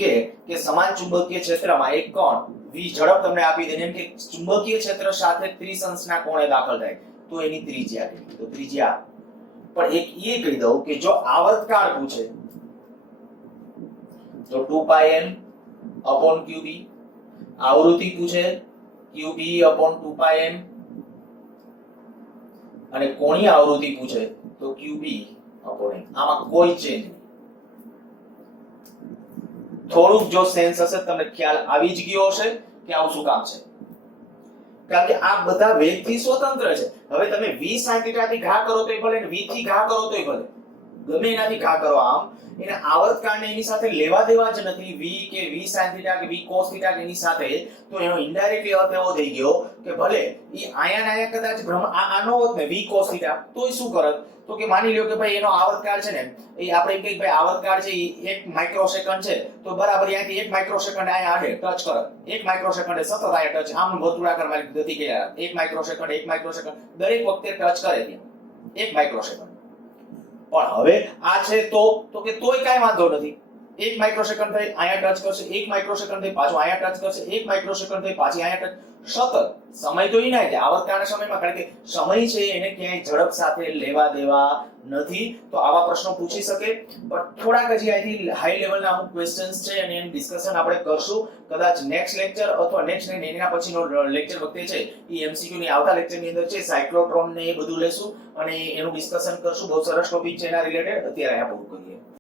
કે સમાન ચુંબકીય ક્ષેત્રમાં એક કોણ v ઝડપ તમને આપી દે એમ કે ચુંબકીય ક્ષેત્ર સાથે ત્રિસંસના કોણે દાખલ થાય તો એની ત્રિજ્યા કેટલી? તો ત્રિજ્યા પણ એક એ કહી દઉં કે જો આવર્તકાળ પૂછે તો 2πn upon qb, આવૃત્તિ પૂછે qb upon 2πn અને કોણીય આવૃત્તિ પૂછે તો qb upon n. આમાં કોઈ ચેન્જ નહીં. થોડુંક જો સેન્સ હશે તમને ખ્યાલ આવી જ ગયો હશે કે આવું શું કામ છે, કારણ કે આ બધા વેગથી સ્વતંત્ર છે. હવે તમે v sin θ થી ઘા કરો તોય ભલે ને v થી ઘા કરો તોય ભલે, ગમે એનાથી ઘા કરો, આમ એને આવર્તકાળને એની સાથે લેવા દેવા જ નથી. v કે v sin θ કે v cos θ કે એની સાથે તો એનો ઇનડાયરેક્ટલી અર્થ એવો થઈ ગયો કે ભલે ઈ આયા કદાચ આનો હોત ને v cos θ તોય શું કરત? તો કે માની લ્યો કે ભાઈ એનો આવર્તકાળ છે ને એ આપણે એમ કે ભાઈ આવર્તકાળ છે એ 1 માઇક્રોસેકન્ડ છે તો બરાબર અહીંયાથી 1 માઇક્રોસેકન્ડ આયા આડે ટચ કરત, 1 માઇક્રોસેકન્ડ સતત આયા ટચ, આમ વર્તુળાકાર મારી ગતિ કર્યા 1 માઇક્રોસેકન્ડ દરેક વખતે ટચ કરે ત્યાં 1 માઇક્રોસેકન્ડ. પણ હવે આ છે તો કે તોય કાઈ વાંધો નથી. 1 માઇક્રોસેકન્ડ થઈ આયા ટચ કરશે, 1 માઇક્રોસેકન્ડ થઈ પાછું આયા ટચ કરશે, 1 માઇક્રોસેકન્ડ થઈ પાછી આયા ટચ, સતત સમય તો ઈ ના છે આવર્તકાળના સમયમાં, કારણ કે સમય છે એને ક્યાંય ઝડપ સાથે લેવા દેવા નથી. તો આવા પ્રશ્નો પૂછી શકે. પણ થોડાક હજી આથી હાઈ લેવલના અમુક ક્વેશ્ચન્સ છે અને એનું ડિસ્કશન આપણે કરશું કદાચ નેક્સ્ટ લેક્ચર અથવા નેક્સ્ટ ને એના પછીનો લેક્ચર વખતે છે એ એમસીક્યુ ની આવતા લેક્ચરની અંદર છે સાયક્લોટ્રોન ને એ બધું લેશું અને એનું ડિસ્કશન કરશું. બહુ સરસ ટોપિક છે એના રિલેટેડ. અત્યારે આ પૂરું કરીએ.